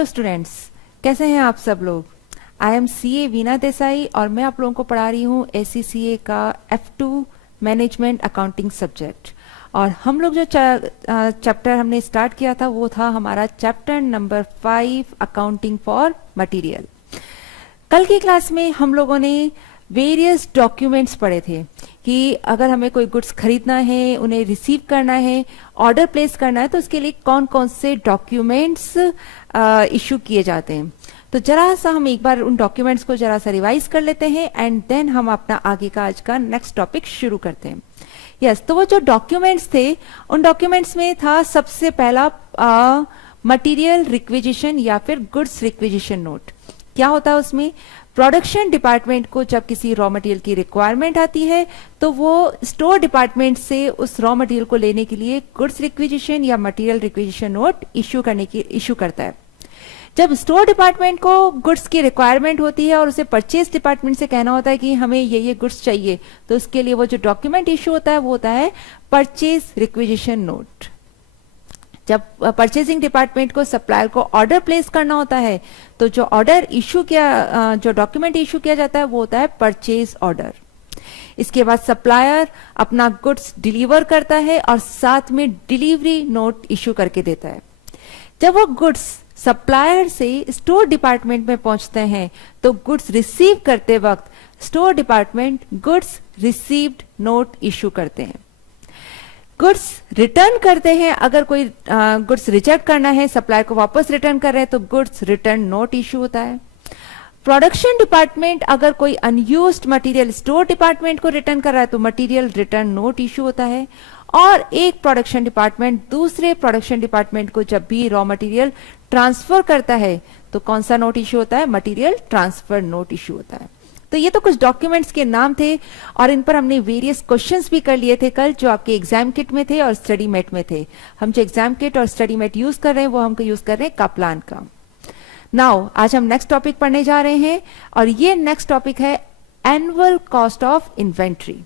Hello students, कैसे हैं आप सब लोग। I am CA Veena Desai और मैं आप लोगों को पढ़ा रही हूँ एससीसीए का F2 मैनेजमेंट अकाउंटिंग सब्जेक्ट। और हम लोग जो चैप्टर हमने स्टार्ट किया था वो था हमारा chapter number 5 accounting for material. कल की क्लास में हम लोगों ने वेरियस डॉक्यूमेंट्स पढ़े थे कि अगर हमें कोई गुड्स खरीदना है, उन्हें रिसीव करना है, ऑर्डर प्लेस करना है तो उसके लिए कौन कौन से डॉक्यूमेंट्स इशू किए जाते हैं। तो जरा सा हम एक बार उन डॉक्यूमेंट्स को जरा सा रिवाइज कर लेते हैं एंड देन हम अपना आगे का आज का नेक्स्ट टॉपिक शुरू करते हैं। यस, तो वो जो डॉक्यूमेंट्स थे उन डॉक्यूमेंट्स में था सबसे पहला मटेरियल रिक्विजिशन या फिर गुड्स रिक्विजिशन नोट। क्या होता है उसमें, प्रोडक्शन डिपार्टमेंट को जब किसी रॉ मटेरियल की रिक्वायरमेंट आती है तो वो स्टोर डिपार्टमेंट से उस रॉ मटेरियल को लेने के लिए गुड्स रिक्विजिशन या मटेरियल रिक्विजिशन नोट इशू करता है। जब स्टोर डिपार्टमेंट को गुड्स की रिक्वायरमेंट होती है और उसे परचेज डिपार्टमेंट से कहना होता है कि हमें ये गुड्स चाहिए, तो उसके लिए वो जो डॉक्यूमेंट इशू होता है वो होता है परचेज रिक्विजिशन नोट। जब परचेजिंग डिपार्टमेंट को सप्लायर को ऑर्डर प्लेस करना होता है तो जो ऑर्डर इशू किया, जो डॉक्यूमेंट इशू किया जाता है वो होता है परचेज ऑर्डर। इसके बाद सप्लायर अपना गुड्स डिलीवर करता है और साथ में डिलीवरी नोट इशू करके देता है। जब वो गुड्स सप्लायर से स्टोर डिपार्टमेंट में पहुंचते हैं तो गुड्स रिसीव करते वक्त store department goods received note issue करते हैं। गुड्स रिटर्न करते हैं, अगर कोई गुड्स रिजेक्ट करना है, सप्लायर को वापस रिटर्न कर रहे हैं तो गुड्स रिटर्न नोट इशू होता है। प्रोडक्शन डिपार्टमेंट अगर कोई अनयूज्ड मटेरियल स्टोर डिपार्टमेंट को रिटर्न कर रहा है तो मटेरियल रिटर्न नोट इशू होता है। और एक प्रोडक्शन डिपार्टमेंट दूसरे प्रोडक्शन डिपार्टमेंट को जब भी रॉ मटेरियल ट्रांसफर करता है तो कौन सा नोट इशू होता है, मटेरियल ट्रांसफर नोट इशू होता है। तो ये तो कुछ डॉक्यूमेंट्स के नाम थे और इन पर हमने वेरियस क्वेश्चंस भी कर लिए थे कल, जो आपके एग्जाम किट में थे और स्टडी मेट में थे। हम जो एग्जाम किट और स्टडी मेट यूज कर रहे हैं वो हमको यूज कर रहे हैं काप्लान का। नाउ आज हम नेक्स्ट टॉपिक पढ़ने जा रहे हैं और ये नेक्स्ट टॉपिक है annual cost of inventory.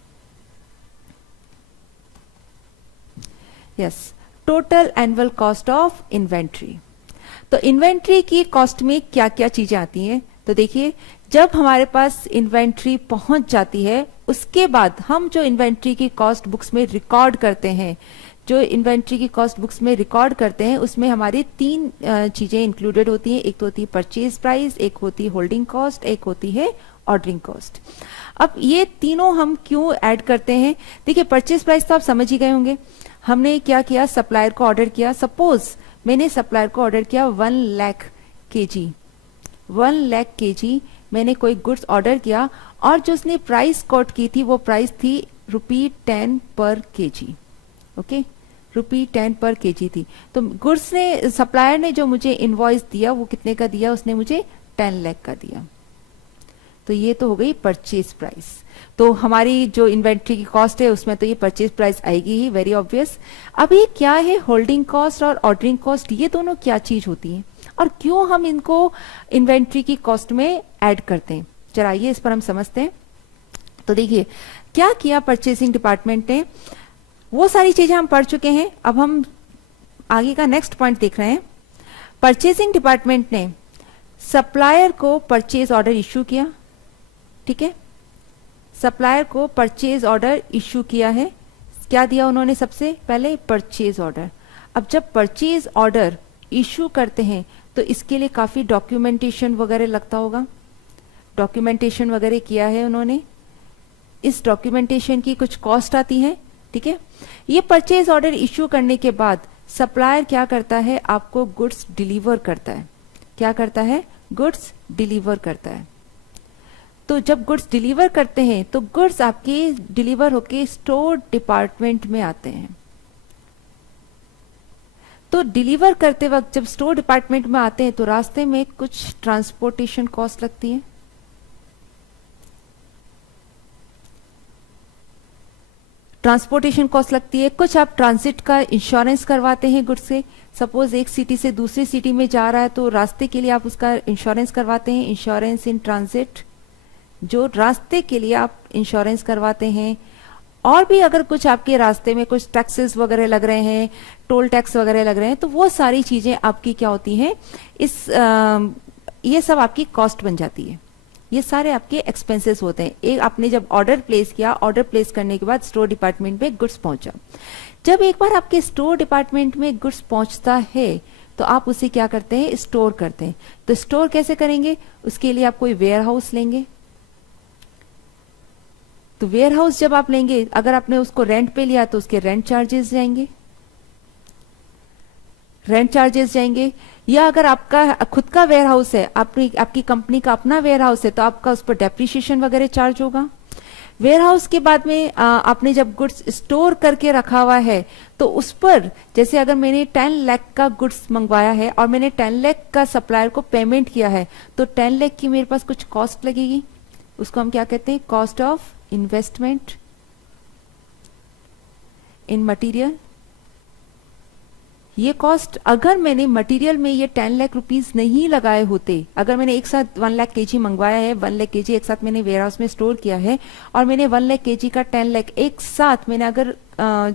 Yes, total annual cost of inventory. तो इन्वेंट्री की कॉस्ट में क्या क्या चीजें आती हैं, तो देखिए जब हमारे पास इन्वेंट्री पहुंच जाती है उसके बाद हम जो इन्वेंट्री की कॉस्ट बुक्स में रिकॉर्ड करते हैं, जो इन्वेंट्री की कॉस्ट बुक्स में रिकॉर्ड करते हैं उसमें हमारी तीन चीजें इंक्लूडेड होती हैं। एक तो होती है परचेज प्राइस, एक होती है होल्डिंग कॉस्ट, एक होती है ऑर्डरिंग कॉस्ट। अब ये तीनों हम क्यों ऐड करते हैं, देखिए परचेज प्राइस तो आप समझ ही गए होंगे। हमने क्या किया, सप्लायर को ऑर्डर किया, सपोज मैंने सप्लायर को ऑर्डर किया 1 लाख केजी, 1 लाख केजी मैंने कोई गुड्स ऑर्डर किया और जो उसने प्राइस कोट की थी वो प्राइस थी ₹10 पर केजी। ओके, ₹10 पर केजी थी। तो गुड्स ने, सप्लायर ने जो मुझे इनवॉइस दिया वो कितने का दिया, उसने मुझे 10 लाख का दिया। तो ये तो हो गई परचेज प्राइस। तो हमारी जो इन्वेंट्री की कॉस्ट है उसमें तो ये परचेज प्राइस आएगी ही, वेरी ऑब्वियस। अब ये क्या है, होल्डिंग कॉस्ट और ऑर्डरिंग कॉस्ट, ये दोनों क्या चीज होती है और क्यों हम इनको इन्वेंट्री की कॉस्ट में ऐड करते हैं, जरा आइए इस पर हम समझते हैं। तो देखिए क्या किया परचेसिंग डिपार्टमेंट ने, वो सारी चीजें हम पढ़ चुके हैं। अब हम आगे का नेक्स्ट पॉइंट देख रहे हैं। परचेसिंग डिपार्टमेंट ने सप्लायर को परचेज ऑर्डर इश्यू किया, ठीक है, सप्लायर को परचेज ऑर्डर इश्यू किया है। क्या दिया उन्होंने, सबसे पहले परचेज ऑर्डर। अब जब परचेज ऑर्डर इश्यू करते हैं तो इसके लिए काफी डॉक्यूमेंटेशन वगैरह लगता होगा, डॉक्यूमेंटेशन वगैरह किया है उन्होंने, इस डॉक्यूमेंटेशन की कुछ कॉस्ट आती है, ठीक है। ये परचेज ऑर्डर इश्यू करने के बाद सप्लायर क्या करता है, आपको गुड्स डिलीवर करता है। क्या करता है, गुड्स डिलीवर करता है। तो जब गुड्स डिलीवर करते हैं तो गुड्स आपके डिलीवर होके स्टोर डिपार्टमेंट में आते हैं। तो डिलीवर करते वक्त जब स्टोर डिपार्टमेंट में आते हैं तो रास्ते में कुछ ट्रांसपोर्टेशन कॉस्ट लगती है। ट्रांसपोर्टेशन कॉस्ट लगती है, कुछ आप ट्रांजिट का इंश्योरेंस करवाते हैं गुड्स से। सपोज एक सिटी से दूसरी सिटी में जा रहा है तो रास्ते के लिए आप उसका इंश्योरेंस करवाते हैं, इंश्योरेंस इन ट्रांजिट, जो रास्ते के लिए आप इंश्योरेंस करवाते हैं। और भी अगर कुछ आपके रास्ते में कुछ टैक्सेस वगैरह लग रहे हैं, टोल टैक्स वगैरह लग रहे हैं, तो वो सारी चीजें आपकी क्या होती हैं, ये सब आपकी कॉस्ट बन जाती है। ये सारे आपके एक्सपेंसेस होते हैं। एक आपने जब ऑर्डर प्लेस किया, ऑर्डर प्लेस करने के बाद स्टोर डिपार्टमेंट में गुड्स पहुंचा। जब एक बार आपके स्टोर डिपार्टमेंट में गुड्स पहुंचता है तो आप उसे क्या करते हैं, स्टोर करते हैं। तो स्टोर कैसे करेंगे, उसके लिए आप कोई वेयर हाउस लेंगे। तो वेयर हाउस जब आप लेंगे, अगर आपने उसको रेंट पे लिया तो उसके रेंट चार्जेस जाएंगे, या अगर आपका खुद का वेयर हाउस है, आपकी कंपनी का अपना वेयर हाउस है, तो आपका उस पर डेप्रिसिएशन वगैरह चार्ज होगा। वेयर हाउस के बाद में आपने जब गुड्स स्टोर करके रखा हुआ है तो उस पर, जैसे अगर मैंने 10 लाख का गुड्स मंगवाया है और मैंने 10 लाख का सप्लायर को पेमेंट किया है, तो 10 लाख की मेरे पास कुछ कॉस्ट लगेगी। उसको हम क्या कहते हैं, cost of investment in material. ये कॉस्ट, अगर मैंने मटेरियल में ये 10 लाख रुपीस नहीं लगाए होते, अगर मैंने एक साथ 1 लाख केजी मंगवाया है, 1 लाख केजी एक साथ मैंने वेयर हाउस में स्टोर किया है, और मैंने 1 लाख केजी का 10 लाख एक साथ मैंने अगर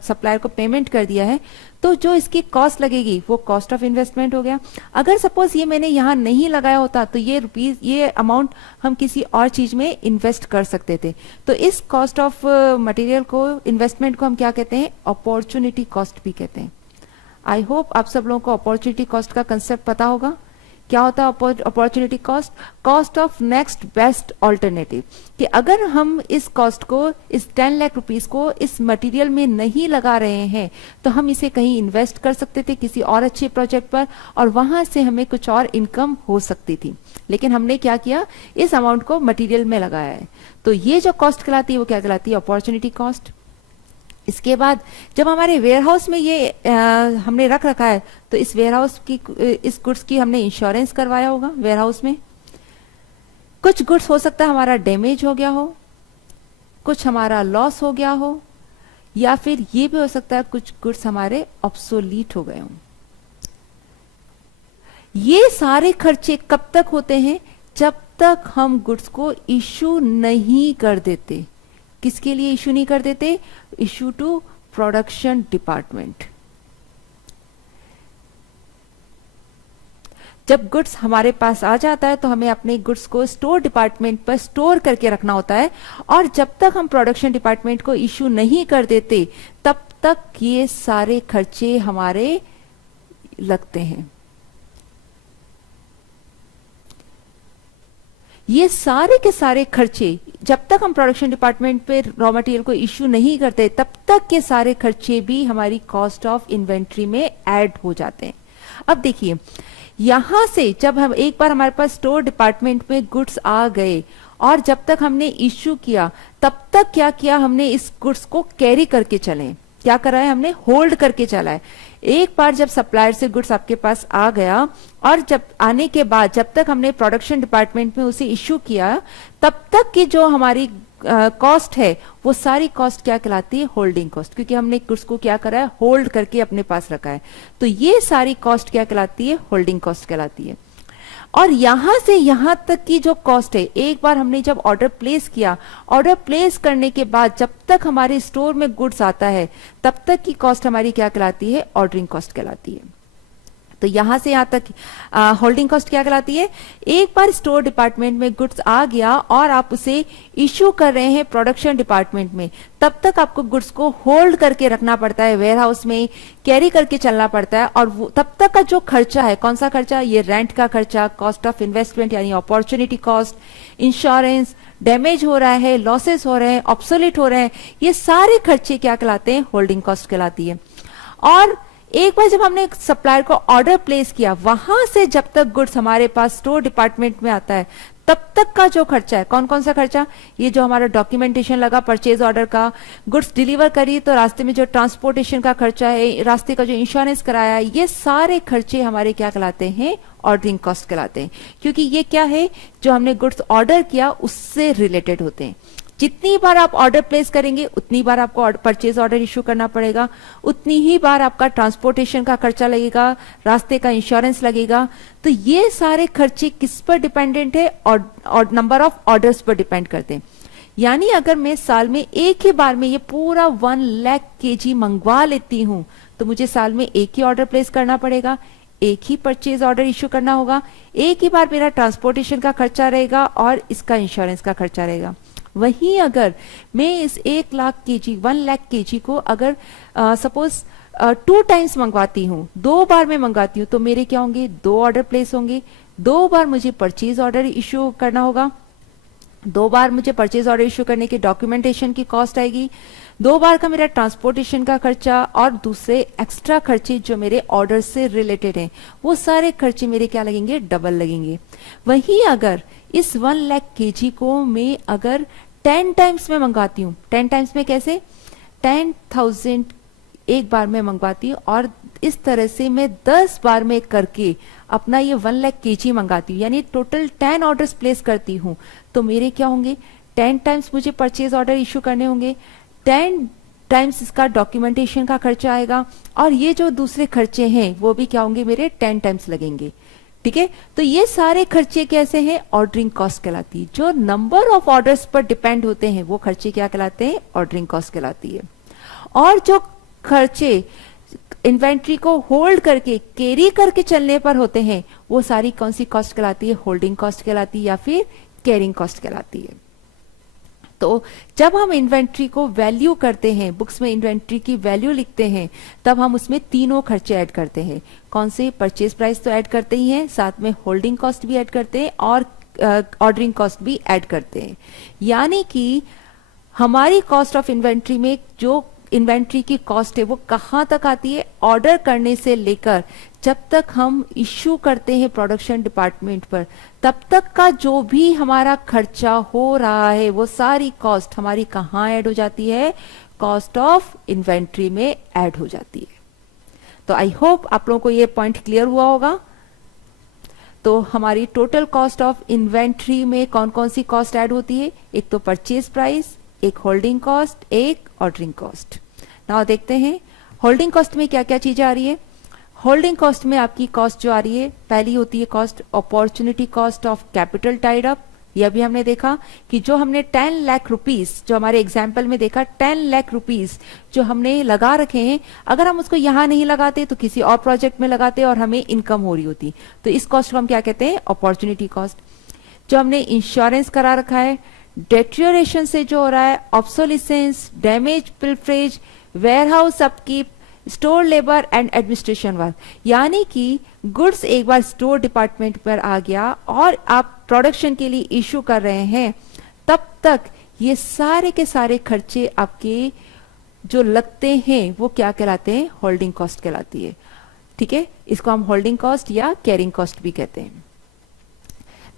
सप्लायर को पेमेंट कर दिया है, तो जो इसकी कॉस्ट लगेगी वो कॉस्ट ऑफ इन्वेस्टमेंट हो गया। अगर सपोज ये मैंने यहाँ नहीं लगाया होता तो ये अमाउंट हम किसी और चीज में इन्वेस्ट कर सकते थे। तो इस कॉस्ट ऑफ मटेरियल को, इन्वेस्टमेंट को हम क्या कहते हैं, अपॉर्चुनिटी कॉस्ट भी कहते हैं। आई होप आप सब लोगों को अपॉर्चुनिटी कॉस्ट का कंसेप्ट पता होगा। क्या होता है opportunity cost? Cost of next best alternative. कि अगर हम इस कॉस्ट को, इस 10 लाख रुपीस को इस मटेरियल में नहीं लगा रहे हैं, तो हम इसे कहीं इन्वेस्ट कर सकते थे किसी और अच्छे प्रोजेक्ट पर, और वहां से हमें कुछ और इनकम हो सकती थी। लेकिन हमने क्या किया, इस अमाउंट को मटेरियल में लगाया है। तो ये जो कॉस्ट कहलाती है वो क्या कहलाती है, अपॉर्चुनिटी कॉस्ट। इसके बाद जब हमारे वेयर हाउस में ये हमने रख रखा है, तो इस वेयर हाउस की, इस गुड्स की हमने इंश्योरेंस करवाया होगा वेयर हाउस में। कुछ गुड्स हो सकता है हमारा डैमेज हो गया हो, कुछ हमारा लॉस हो गया हो, या फिर ये भी हो सकता है कुछ गुड्स हमारे ऑब्सोलीट हो गए हों। ये सारे खर्चे कब तक होते हैं, जब तक हम गुड्स को इशू नहीं कर देते। किसके लिए इशू नहीं कर देते, इशू टू प्रोडक्शन डिपार्टमेंट। जब गुड्स हमारे पास आ जाता है तो हमें अपने गुड्स को स्टोर डिपार्टमेंट पर स्टोर करके रखना होता है, और जब तक हम प्रोडक्शन डिपार्टमेंट को इशू नहीं कर देते तब तक ये सारे खर्चे हमारे लगते हैं। ये सारे के सारे खर्चे, जब तक हम प्रोडक्शन डिपार्टमेंट पे रॉ मटेरियल को इश्यू नहीं करते तब तक के सारे खर्चे भी हमारी कॉस्ट ऑफ इन्वेंट्री में ऐड हो जाते हैं। अब देखिए, यहां से जब हम एक बार हमारे पास स्टोर डिपार्टमेंट में गुड्स आ गए, और जब तक हमने इश्यू किया तब तक क्या किया, हमने इस गुड्स को कैरी करके चले। क्या करा है, हमने होल्ड करके चला है। एक बार जब सप्लायर से गुड्स आपके पास आ गया, और जब आने के बाद जब तक हमने प्रोडक्शन डिपार्टमेंट में उसे इश्यू किया, तब तक की जो हमारी कॉस्ट है वो सारी कॉस्ट क्या कहलाती है, होल्डिंग कॉस्ट। क्योंकि हमने गुड्स को क्या करा है, होल्ड करके अपने पास रखा है। तो ये सारी कॉस्ट क्या कहलाती है, होल्डिंग कॉस्ट कहलाती है। और यहां से यहां तक की जो कॉस्ट है, एक बार हमने जब ऑर्डर प्लेस किया, ऑर्डर प्लेस करने के बाद जब तक हमारे स्टोर में गुड्स आता है तब तक की कॉस्ट हमारी क्या कहलाती है, ऑर्डरिंग कॉस्ट कहलाती है। तो यहां से यहां तक होल्डिंग कॉस्ट क्या कहलाती है, एक बार स्टोर डिपार्टमेंट में गुड्स आ गया और आप उसे इश्यू कर रहे हैं प्रोडक्शन डिपार्टमेंट में, तब तक आपको गुड्स को होल्ड करके रखना पड़ता है, वेयर हाउस में कैरी करके चलना पड़ता है। और तब तक का जो खर्चा है, कौन सा खर्चा, ये रेंट का खर्चा, कॉस्ट ऑफ इन्वेस्टमेंट यानी अपॉर्चुनिटी कॉस्ट, इंश्योरेंस, डैमेज हो रहा है, लॉसेस हो रहे हैं, ऑब्सोलीट हो रहे हैं, ये सारे खर्चे क्या कहलाते हैं, होल्डिंग कॉस्ट कहलाती है। और एक बार जब हमने सप्लायर को ऑर्डर प्लेस किया, वहां से जब तक गुड्स हमारे पास स्टोर डिपार्टमेंट में आता है तब तक का जो खर्चा है, कौन कौन सा खर्चा, ये जो हमारा डॉक्यूमेंटेशन लगा परचेज ऑर्डर का, गुड्स डिलीवर करी तो रास्ते में जो ट्रांसपोर्टेशन का खर्चा है, रास्ते का जो इंश्योरेंस कराया, ये सारे खर्चे हमारे क्या कहलाते हैं, ऑर्डरिंग कॉस्ट कहलाते हैं। क्योंकि ये क्या है, जो हमने गुड्स ऑर्डर किया उससे रिलेटेड होते हैं। जितनी बार आप ऑर्डर प्लेस करेंगे उतनी बार आपको परचेज ऑर्डर इश्यू करना पड़ेगा, उतनी ही बार आपका ट्रांसपोर्टेशन का खर्चा लगेगा, रास्ते का इंश्योरेंस लगेगा। तो ये सारे खर्चे किस पर डिपेंडेंट है, और नंबर ऑफ ऑर्डर्स पर डिपेंड करते हैं। यानी अगर मैं साल में एक ही बार में ये पूरा 1 लाख केजी मंगवा लेती हूँ तो मुझे साल में एक ही ऑर्डर प्लेस करना पड़ेगा, एक ही परचेज ऑर्डर इश्यू करना होगा, एक ही बार मेरा ट्रांसपोर्टेशन का खर्चा रहेगा और इसका इंश्योरेंस का खर्चा रहेगा। वहीं अगर मैं इस 1 लाख केजी को अगर सपोज 2 टाइम्स मंगवाती हूँ, 2 बार में मंगवाती हूँ, तो मेरे क्या होंगे, 2 ऑर्डर प्लेस होंगे, 2 बार मुझे परचेज ऑर्डर इश्यू करना होगा, 2 बार मुझे परचेज ऑर्डर इश्यू करने की डॉक्यूमेंटेशन की कॉस्ट आएगी, 2 बार का मेरा ट्रांसपोर्टेशन का खर्चा और दूसरे एक्स्ट्रा खर्चे जो मेरे ऑर्डर से रिलेटेड हैं, वो सारे खर्चे मेरे क्या लगेंगे, डबल लगेंगे। वहीं अगर इस 1 लाख केजी को मैं अगर 10 टाइम्स में मंगाती हूँ, 10 टाइम्स में कैसे, 10,000 एक बार में मंगवाती हूँ और इस तरह से मैं 10 बार में करके अपना ये 1 लाख केजी मंगाती हूँ, यानी टोटल 10 ऑर्डर्स प्लेस करती हूँ, तो मेरे क्या होंगे, 10 टाइम्स मुझे परचेज ऑर्डर इश्यू करने होंगे, 10 टाइम्स इसका डॉक्यूमेंटेशन का खर्चा आएगा और ये जो दूसरे खर्चे हैं वो भी क्या होंगे, मेरे 10 टाइम्स लगेंगे। ठीक है, तो ये सारे खर्चे कैसे हैं, ऑर्डरिंग कॉस्ट कहलाती है। जो नंबर ऑफ ऑर्डर्स पर डिपेंड होते हैं वो खर्चे क्या कहलाते हैं, ऑर्डरिंग कॉस्ट कहलाती है। और जो खर्चे इन्वेंट्री को होल्ड करके कैरी करके चलने पर होते हैं वो सारी कौन सी कॉस्ट कहलाती है, होल्डिंग कॉस्ट कहलाती है या फिर कैरिंग कॉस्ट कहलाती है। तो जब हम इन्वेंट्री को वैल्यू करते हैं, बुक्स में इन्वेंट्री की वैल्यू लिखते हैं, तब हम उसमें तीनों खर्चे ऐड करते हैं। कौन से, परचेज प्राइस तो ऐड करते ही हैं, साथ में होल्डिंग कॉस्ट भी ऐड करते हैं और ऑर्डरिंग कॉस्ट भी ऐड करते हैं। यानी कि हमारी कॉस्ट ऑफ इन्वेंट्री में जो इन्वेंट्री की कॉस्ट है वो कहाँ तक आती है, ऑर्डर करने से लेकर जब तक हम इश्यू करते हैं प्रोडक्शन डिपार्टमेंट पर, तब तक का जो भी हमारा खर्चा हो रहा है वो सारी कॉस्ट हमारी कहाँ ऐड हो जाती है, कॉस्ट ऑफ इन्वेंट्री में ऐड हो जाती है। तो आई होप आप लोगों को ये पॉइंट क्लियर हुआ होगा। तो हमारी टोटल कॉस्ट ऑफ इन्वेंट्री में कौन कौन सी कॉस्ट ऐड होती है, एक तो परचेज प्राइस, एक होल्डिंग कॉस्ट, एक ऑर्डरिंग कॉस्ट। नाउ देखते हैं होल्डिंग कॉस्ट में क्या क्या चीजें आ रही है। होल्डिंग कॉस्ट में आपकी कॉस्ट जो आ रही है, पहली होती है cost opportunity cost of capital tied up. यह भी हमने देखा कि जो हमने 10 लाख रुपीस, जो हमारे एग्जाम्पल में देखा 10 लाख रुपीस जो हमने लगा रखे हैं, अगर हम उसको यहां नहीं लगाते तो किसी और प्रोजेक्ट में लगाते और हमें इनकम हो रही होती, तो इस कॉस्ट को हम क्या कहते हैं, अपॉर्चुनिटी कॉस्ट। जो हमने इंश्योरेंस करा रखा है, डेट्रियोरेशन से जो हो रहा है, obsolescence, damage, pilferage, warehouse upkeep, store labour and administration work. यानी कि गुड्स एक बार स्टोर डिपार्टमेंट पर आ गया और आप प्रोडक्शन के लिए इश्यू कर रहे हैं, तब तक ये सारे के सारे खर्चे आपके जो लगते हैं वो क्या कहलाते हैं, होल्डिंग कॉस्ट कहलाती है। ठीक है, इसको हम होल्डिंग कॉस्ट या कैरिंग कॉस्ट भी कहते हैं।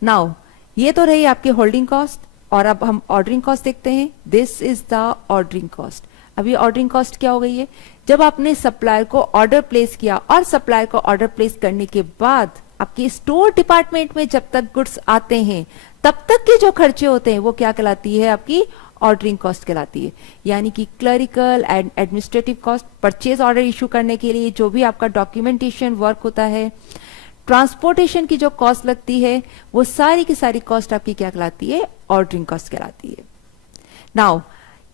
नाउ ये तो रही आपकी होल्डिंग कॉस्ट, और अब हम ऑर्डरिंग कॉस्ट देखते हैं। This is the ordering cost. अभी ऑर्डरिंग कॉस्ट क्या हो गई है, जब आपने सप्लायर को ऑर्डर प्लेस किया और सप्लायर को ऑर्डर प्लेस करने के बाद आपके स्टोर डिपार्टमेंट में जब तक गुड्स आते हैं तब तक के जो खर्चे होते हैं वो क्या कहलाती है, आपकी ऑर्डरिंग कॉस्ट कहलाती है। यानी कि clerical and administrative cost, purchase order issue करने के लिए जो भी आपका डॉक्यूमेंटेशन वर्क होता है, ट्रांसपोर्टेशन की जो कॉस्ट लगती है, वो सारी की सारी कॉस्ट आपकी क्या कहलाती है, ऑर्डरिंग कॉस्ट कहलाती है। नाउ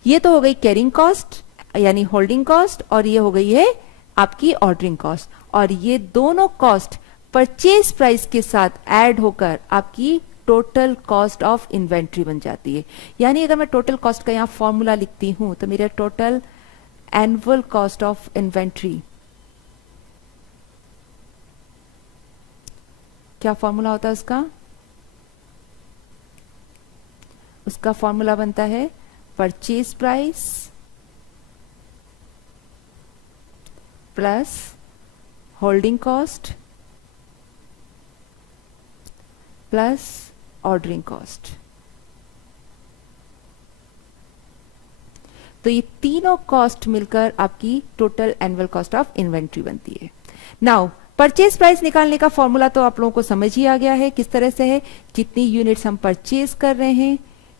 ये तो हो गई कैरिंग कॉस्ट यानी होल्डिंग कॉस्ट, और ये हो गई है आपकी ऑर्डरिंग कॉस्ट, और ये दोनों कॉस्ट परचेज प्राइस के साथ ऐड होकर आपकी टोटल कॉस्ट ऑफ इन्वेंट्री बन जाती है। यानी अगर मैं टोटल कॉस्ट का यहां फॉर्मूला लिखती हूं तो मेरा total annual cost of inventory, क्या फॉर्मूला होता है उसका, उसका फॉर्मूला बनता है purchase price plus holding cost plus ordering cost. तो ये तीनों कॉस्ट मिलकर आपकी total annual cost of inventory बनती है। नाउ परचेज प्राइस निकालने का फॉर्मूला तो आप लोगों को समझ ही आ गया है किस तरह से है, जितनी यूनिट्स हम परचेज कर रहे हैं,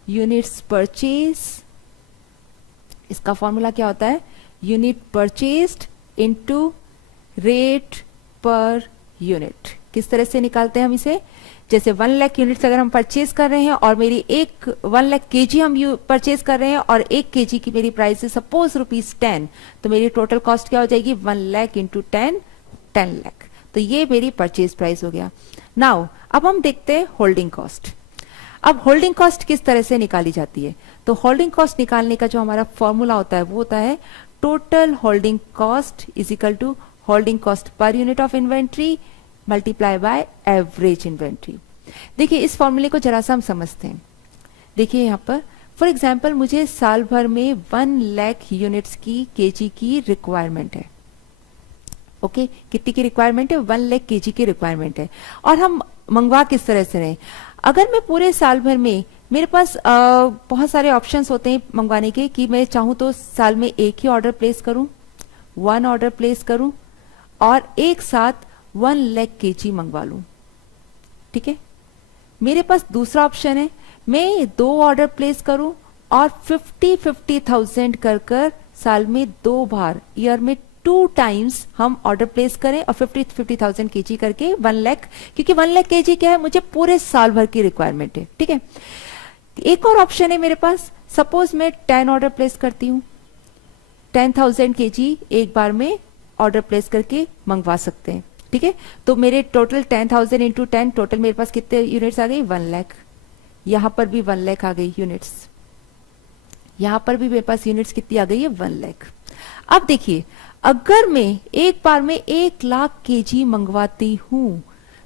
यूनिट्स परचेज, इसका फॉर्मूला क्या होता है, unit purchased into rate per unit. किस तरह से निकालते हैं हम इसे, जैसे 1 लाख यूनिट्स अगर हम परचेज कर रहे हैं और मेरी 1 लाख केजी हम परचेज कर रहे हैं और 1 केजी की मेरी प्राइस है सपोज ₹10, तो मेरी टोटल कॉस्ट क्या हो जाएगी 1 लाख इंटू 10 लाख। तो ये मेरी परचेज प्राइस हो गया। नाउ अब हम देखते हैं होल्डिंग कॉस्ट। अब होल्डिंग कॉस्ट किस तरह से निकाली जाती है? तो होल्डिंग कॉस्ट निकालने का जो हमारा फॉर्मूला होता है वो होता है total holding cost is equal to holding cost per unit of inventory multiply by average inventory. देखिए इस फॉर्मूले को जरा सा हम समझते हैं। देखिए यहाँ पर फॉर एग्जाम्पल मुझे साल भर में 1 लाख यूनिट्स की केजी की रिक्वायरमेंट है। ओके कितनी की रिक्वायरमेंट है? 1 लाख केजी की रिक्वायरमेंट है। और हम मंगवा किस तरह से रहे? अगर मैं पूरे साल भर में मेरे पास बहुत सारे ऑप्शंस होते हैं मंगवाने के कि मैं चाहूं तो साल में एक ही ऑर्डर प्लेस करूं, 1 ऑर्डर प्लेस करूं और एक साथ 1 लाख केजी मंगवा लूं। ठीक है, मेरे पास दूसरा ऑप्शन है मैं 2 ऑर्डर प्लेस करूं और 50,000 कर साल में 2 बार ईयर में 2 टाइम्स हम ऑर्डर प्लेस करें और 50,000 केजी करके 1 लाख, क्योंकि 1 लाख केजी क्या है मुझे पूरे साल भर की रिक्वायरमेंट है। ठीक है, एक और ऑप्शन है मेरे पास, सपोज मैं 10 ऑर्डर प्लेस करती हूँ, 10,000 केजी एक बार में ऑर्डर प्लेस करके मंगवा सकते हैं। ठीक है, तो मेरे टोटल 10,000 इंटू 10 टोटल मेरे पास कितने यूनिट्स आ गई 1 लाख। यहां पर भी 1 लाख आ गई यूनिट्स, यहां पर भी मेरे पास यूनिट्स कितनी आ गई है 1 लाख। अब देखिए अगर मैं एक बार में 1 लाख केजी मंगवाती हूं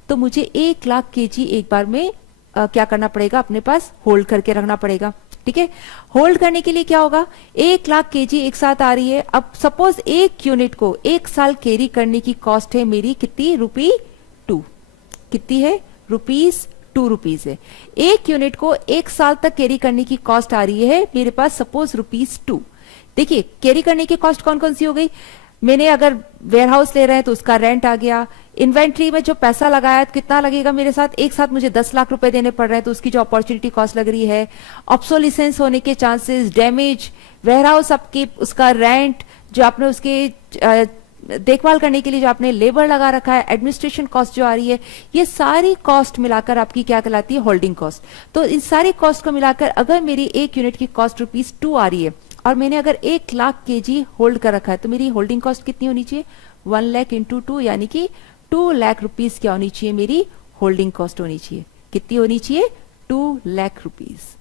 तो मुझे 1 लाख केजी एक बार में क्या करना पड़ेगा, अपने पास होल्ड करके रखना पड़ेगा। ठीक है, होल्ड करने के लिए क्या होगा, 1 लाख केजी एक साथ आ रही है। अब सपोज एक यूनिट को 1 साल कैरी करने की कॉस्ट है मेरी कितनी ₹2, कितनी है ₹2 है। एक यूनिट को 1 साल तक कैरी करने की कॉस्ट आ रही है मेरे पास सपोज ₹2। देखिए कैरी करने की कॉस्ट कौन कौन सी हो गई, मैंने अगर वेयरहाउस ले रहे हैं तो उसका रेंट आ गया, इन्वेंट्री में जो पैसा लगाया तो कितना लगेगा मेरे साथ, एक साथ मुझे 10 लाख रुपए देने पड़ रहे हैं तो उसकी जो अपॉर्चुनिटी कॉस्ट लग रही है, ऑब्सोलिसेंस होने के चांसेस, डैमेज, वेयरहाउस आपकी उसका रेंट, जो आपने उसके देखभाल करने के लिए जो आपने लेबर लगा रखा है, एडमिनिस्ट्रेशन कॉस्ट जो आ रही है, ये सारी कॉस्ट मिलाकर आपकी क्या कहलाती है होल्डिंग कॉस्ट। तो इन सारी कॉस्ट को मिलाकर अगर मेरी एक यूनिट की कॉस्ट ₹2 आ रही है और मैंने अगर 1 लाख केजी होल्ड कर रखा है तो मेरी होल्डिंग कॉस्ट कितनी होनी चाहिए 1 लाख इंटू 2 यानी कि 2 लाख रुपीस क्या होनी चाहिए मेरी होल्डिंग कॉस्ट होनी चाहिए। कितनी होनी चाहिए 2 लाख रुपीस।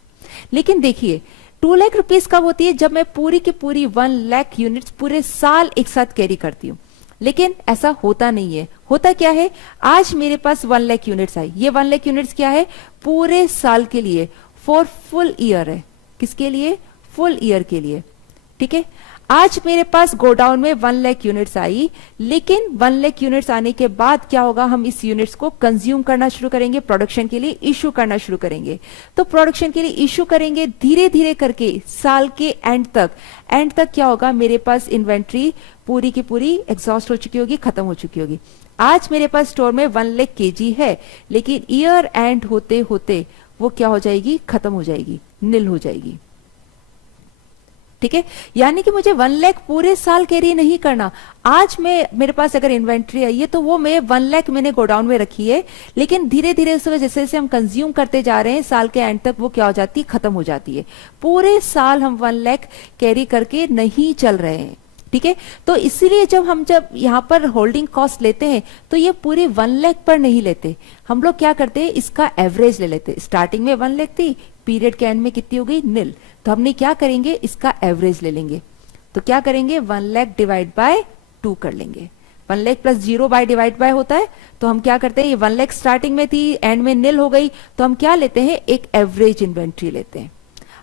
लेकिन देखिए 2 लाख रुपीस कब होती है, जब मैं पूरी की पूरी 1 लाख यूनिट्स पूरे साल एक साथ कैरी करती हूँ। लेकिन ऐसा होता नहीं है। होता क्या है, आज मेरे पास 1 लाख यूनिट्स आई, ये 1 लाख यूनिट्स क्या है पूरे साल के लिए, फॉर फुल ईयर है। किसके लिए, फुल ईयर के लिए। ठीक है, आज मेरे पास गोडाउन में 1 लाख यूनिट्स आई, लेकिन 1 लाख यूनिट्स आने के बाद क्या होगा, हम इस यूनिट्स को कंज्यूम करना शुरू करेंगे, प्रोडक्शन के लिए इशू करना शुरू करेंगे। तो प्रोडक्शन के लिए इशू करेंगे धीरे धीरे करके साल के एंड तक क्या होगा, मेरे पास इन्वेंट्री पूरी की पूरी एग्जॉस्ट हो चुकी होगी, खत्म हो चुकी होगी। आज मेरे पास स्टोर में 1 लाख केजी है, लेकिन ईयर एंड होते होते वो क्या हो जाएगी, खत्म हो जाएगी, निल हो जाएगी। ठीक है, यानी कि मुझे 1 लाख पूरे साल कैरी नहीं करना। आज में मेरे पास अगर इन्वेंट्री आई है तो वो मैं 1 लाख मैंने गोडाउन में रखी है, लेकिन धीरे धीरे उसको जैसे जैसे हम कंज्यूम करते जा रहे हैं साल के एंड तक वो क्या हो जाती है, खत्म हो जाती है। पूरे साल हम 1 लाख कैरी करके नहीं चल रहे हैं। ठीक है, तो इसीलिए जब यहाँ पर होल्डिंग कॉस्ट लेते हैं तो ये पूरे 1 लाख पर नहीं लेते, हम लोग क्या करते हैं इसका एवरेज ले लेते। स्टार्टिंग में 1 लाख थी, पीरियड के एंड में कितनी हो गई, निल। तो हमने क्या करेंगे, इसका एवरेज ले लेंगे। तो क्या करेंगे 1 लाख डिवाइड बाय 2 कर लेंगे। 1 lakh plus 0 by divide by होता है, तो हम क्या करते हैं, ये 1 लाख स्टार्टिंग में थी, एंड में निल हो गई, तो हम क्या लेते हैं, एक एवरेज इन्वेंट्री लेते हैं।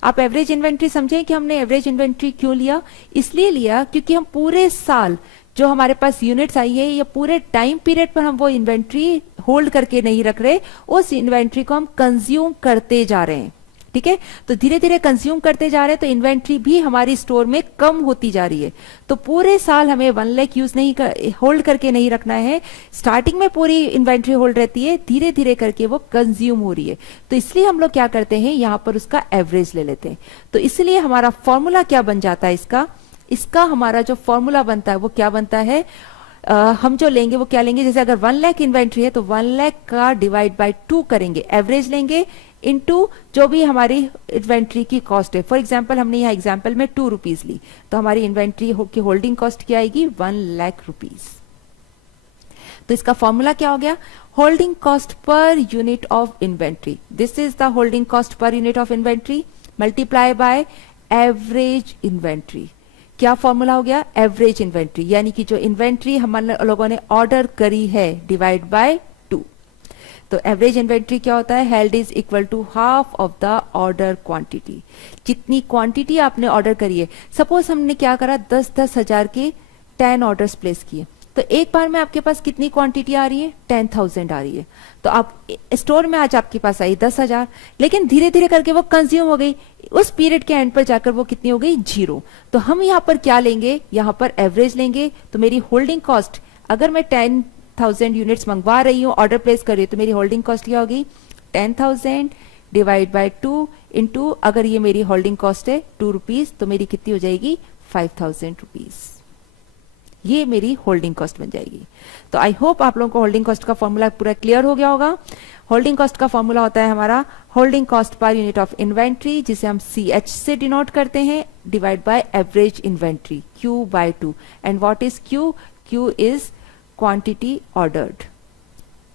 आप एवरेज इन्वेंट्री समझें कि हमने एवरेज इन्वेंट्री क्यों लिया, इसलिए लिया क्योंकि हम पूरे साल जो हमारे पास यूनिट्स आई है या पूरे टाइम पीरियड पर हम वो इन्वेंट्री होल्ड करके नहीं रख रहे, उस इन्वेंट्री को हम कंज्यूम करते जा रहे हैं। ठीक है, तो धीरे धीरे कंज्यूम करते जा रहे हैं तो इन्वेंट्री भी हमारी स्टोर में कम होती जा रही है। तो पूरे साल हमें 1 लाख यूज नहीं होल्ड करके नहीं रखना है, स्टार्टिंग में पूरी इन्वेंट्री होल्ड रहती है, धीरे धीरे करके वो कंज्यूम हो रही है। तो इसलिए हम लोग क्या करते हैं, यहाँ पर उसका एवरेज ले लेते हैं। तो इसलिए हमारा फॉर्मूला क्या बन जाता है, इसका हमारा जो फॉर्मूला बनता है वो क्या बनता है, हम जो लेंगे वो क्या लेंगे, जैसे अगर 1 लाख इन्वेंट्री है तो 1 लाख का डिवाइड बाय 2 करेंगे, एवरेज लेंगे इनटू जो भी हमारी इन्वेंट्री की कॉस्ट है। फॉर एग्जांपल हमने यहाँ एग्जांपल में 2 रुपीज ली, तो हमारी इन्वेंट्री की होल्डिंग कॉस्ट क्या आएगी, 1 लाख रुपीज। तो इसका फॉर्मूला क्या हो गया, holding cost per unit of inventory, this is the holding cost per unit of inventory multiply by average inventory. क्या फॉर्मूला हो गया, एवरेज इन्वेंट्री, यानी कि जो इन्वेंट्री हम लोगों ने ऑर्डर करी है डिवाइड बाय 2। तो एवरेज इन्वेंट्री क्या होता है, held is equal to half of the order quantity. जितनी क्वांटिटी आपने ऑर्डर करी है, सपोज हमने क्या करा, 10-10 हजार के 10 ऑर्डर्स प्लेस किए, तो एक बार में आपके पास कितनी क्वांटिटी आ रही है, 10,000 आ रही है। तो आप स्टोर में आज आपके पास आई 10,000, लेकिन धीरे धीरे करके वो कंज्यूम हो गई, उस पीरियड के एंड पर जाकर वो कितनी हो गई, 0। तो हम यहाँ पर क्या लेंगे, यहाँ पर एवरेज लेंगे। तो मेरी होल्डिंग कॉस्ट, अगर मैं 10,000 यूनिट्स मंगवा रही हूँ, ऑर्डर प्लेस कर रही हूँ, तो मेरी होल्डिंग कॉस्ट क्या होगी, 10,000 डिवाइड बाय 2 इंटू, अगर ये मेरी होल्डिंग कॉस्ट है 2 रुपीज, तो मेरी कितनी हो जाएगी, 5,000 रुपीज। ये मेरी होल्डिंग कॉस्ट बन जाएगी। तो आई होप आप लोगों को होल्डिंग कॉस्ट का फॉर्मूला पूरा क्लियर हो गया होगा। होल्डिंग कॉस्ट का फॉर्मूला होता है हमारा holding cost per unit of inventory, जिसे हम CH से डिनोट करते हैं, divide by average inventory, Q by 2। And what is Q, Q is quantity ordered.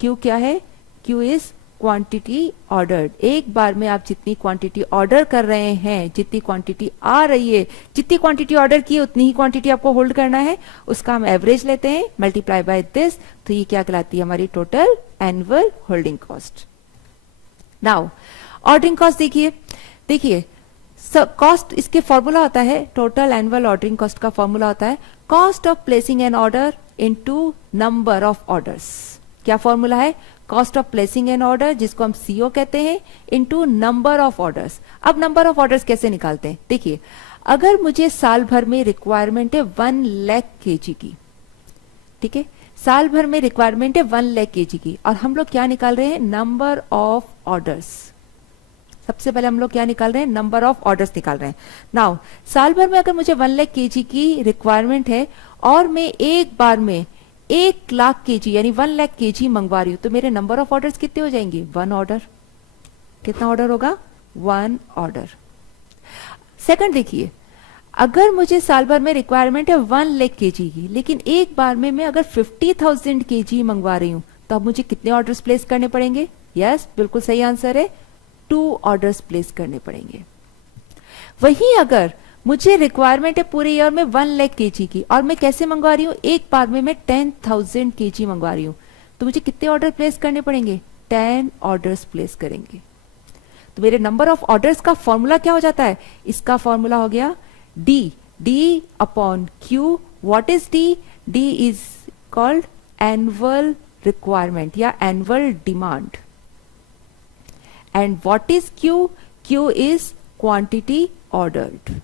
Q क्या है, Q इज क्वांटिटी ऑर्डर्ड। एक बार में आप जितनी क्वांटिटी ऑर्डर कर रहे हैं, जितनी क्वांटिटी आ रही है, जितनी क्वांटिटी ऑर्डर की उतनी ही क्वांटिटी आपको होल्ड करना है, उसका हम एवरेज लेते हैं मल्टीप्लाई बाय दिस। तो ये क्या कहलाती है, हमारी total annual holding cost. Now ordering cost देखिए कॉस्ट, इसके फॉर्मूला होता है, टोटल एनुअल ऑर्डरिंग कॉस्ट का फॉर्मूला होता है cost of placing an order into number of orders. क्या फॉर्मूला है, cost of placing an order, जिसको हम CO कहते हैं, इनटू नंबर ऑफ ऑर्डर्स। अब नंबर ऑफ ऑर्डर्स कैसे निकालते हैं, देखिए अगर मुझे साल भर में रिक्वायरमेंट है 1 लाख केजी की, ठीक है, साल भर में रिक्वायरमेंट है 1 लाख केजी की, और हम लोग क्या निकाल रहे हैं, नंबर ऑफ ऑर्डर्स। सबसे पहले हम लोग क्या निकाल रहे हैं, नंबर ऑफ ऑर्डर्स निकाल रहे हैं। नाउ साल भर में अगर मुझे 1 लाख केजी की रिक्वायरमेंट है और मैं एक बार में 1 लाख केजी यानी 1 लाख केजी मंगवा रही हूं, तो मेरे नंबर ऑफ ऑर्डर्स कितने हो जाएंगे, 1 ऑर्डर। कितना ऑर्डर होगा, 1 ऑर्डर। सेकंड देखिए, अगर मुझे साल भर में रिक्वायरमेंट है 1 लाख केजी की, लेकिन एक बार में मैं अगर 50,000 केजी मंगवा रही हूं, तो अब मुझे कितने ऑर्डर्स प्लेस करने पड़ेंगे, यस बिल्कुल सही आंसर है, 2 ऑर्डर्स प्लेस करने पड़ेंगे। वहीं अगर मुझे रिक्वायरमेंट है पूरे ईयर में 1 लाख केजी की, और मैं कैसे मंगवा रही हूँ, एक बार में मैं 10,000 केजी मंगवा रही हूँ, तो मुझे कितने ऑर्डर प्लेस करने पड़ेंगे, 10 ऑर्डर्स प्लेस करेंगे। तो मेरे नंबर ऑफ ऑर्डर्स का फॉर्मूला क्या हो जाता है, इसका फॉर्मूला हो गया D upon Q। What is D, D is called annual requirement या annual demand. And what is Q, Q is quantity ordered.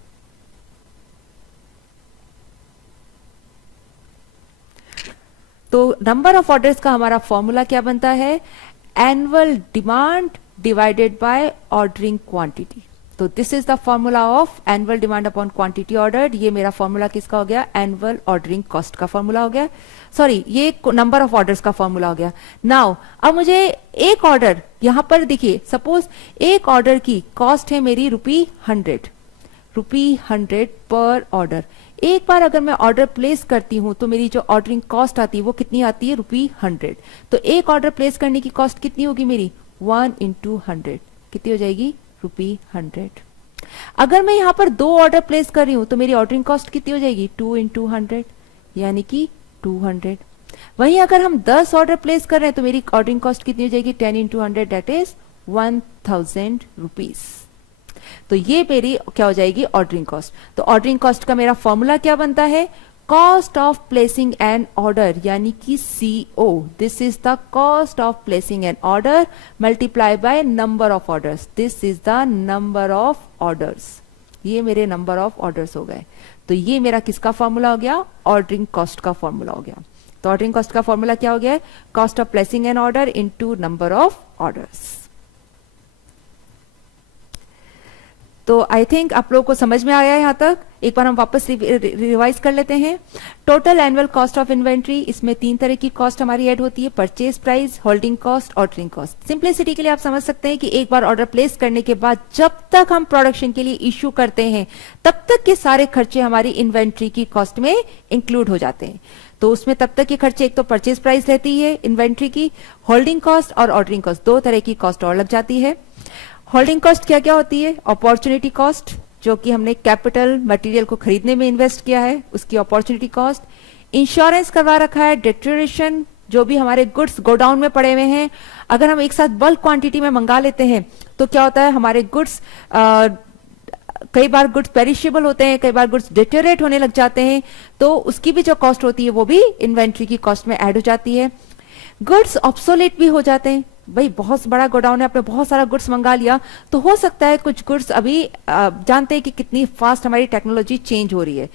तो नंबर ऑफ ऑर्डर्स का हमारा फॉर्मूला क्या बनता है, annual demand divided by ordering quantity. तो this is the formula of annual demand upon quantity ordered. ये मेरा फॉर्मूला किसका हो गया, एनुअल ऑर्डरिंग कॉस्ट का फॉर्मूला हो गया, सॉरी ये नंबर ऑफ ऑर्डर्स का फॉर्मूला हो गया। नाउ अब मुझे एक ऑर्डर, यहां पर देखिए सपोज एक ऑर्डर की कॉस्ट है मेरी ₹100 पर ऑर्डर। एक बार अगर मैं ऑर्डर प्लेस करती हूं तो मेरी जो ऑर्डरिंग कॉस्ट आती है वो कितनी आती है, ₹100। तो एक ऑर्डर प्लेस करने की कॉस्ट कितनी होगी मेरी, 1 × 100 कितनी हो जाएगी, ₹100। अगर मैं यहां पर 2 ऑर्डर प्लेस कर रही हूं तो मेरी ऑर्डरिंग कॉस्ट कितनी हो जाएगी, 2 × 100 यानी कि 200। वहीं अगर हम 10 ऑर्डर प्लेस कर रहे हैं तो मेरी ऑर्डरिंग कॉस्ट कितनी हो जाएगी, 10 × 100 दैट इज 1000 रुपीज। तो ये मेरी क्या हो जाएगी, ऑर्डरिंग कॉस्ट। तो ऑर्डरिंग कॉस्ट का मेरा फॉर्मूला क्या बनता है, cost of placing an order यानी कि CO। This is the cost of placing an order multiply by number of orders. This is the number of orders. ये मेरे नंबर ऑफ ऑर्डर्स हो गए। तो ये मेरा किसका फॉर्मूला हो गया, ऑर्डरिंग कॉस्ट का फॉर्मूला हो गया। तो ऑर्डरिंग कॉस्ट का फॉर्मूला क्या हो गया, cost of placing an order into number of orders. तो आई थिंक आप लोगों को समझ में आया है यहाँ तक। एक बार हम वापस रिवाइज कर लेते हैं। Total annual cost of inventory, इसमें 3 तरह की कॉस्ट हमारी ऐड होती है, purchase price, holding cost, ordering cost. Simplicity के लिए आप समझ सकते हैं कि एक बार ऑर्डर प्लेस करने के बाद जब तक हम प्रोडक्शन के लिए इश्यू करते हैं तब तक के सारे खर्चे हमारी इन्वेंट्री की कॉस्ट में इंक्लूड हो जाते हैं। तो उसमें तब तक के खर्चे, एक तो परचेज प्राइस रहती है इन्वेंट्री की, होल्डिंग कॉस्ट और ऑर्डरिंग कॉस्ट, 2 तरह की कॉस्ट और लग जाती है। होल्डिंग कॉस्ट क्या क्या होती है? अपॉर्चुनिटी कॉस्ट, जो कि हमने कैपिटल मटेरियल को खरीदने में इन्वेस्ट किया है उसकी अपॉर्चुनिटी कॉस्ट। इंश्योरेंस करवा रखा है, डिटेरियोरेशन, जो भी हमारे गुड्स गोडाउन में पड़े हुए हैं, अगर हम एक साथ बल्क क्वांटिटी में मंगा लेते हैं तो क्या होता है, हमारे गुड्स कई बार गुड्स पेरिशेबल होते हैं, कई बार गुड्स डिटेरियोरेट होने लग जाते हैं, तो उसकी भी जो कॉस्ट होती है वो भी इन्वेंट्री की कॉस्ट में ऐड हो जाती है। गुड्स ऑब्सोलेट भी हो जाते हैं। भाई बहुत बड़ा गोडाउन है, आपने बहुत सारा गुड्स मंगा लिया, तो हो सकता है कुछ गुड्स, अभी जानते हैं कि कितनी फास्ट हमारी टेक्नोलॉजी चेंज हो रही है।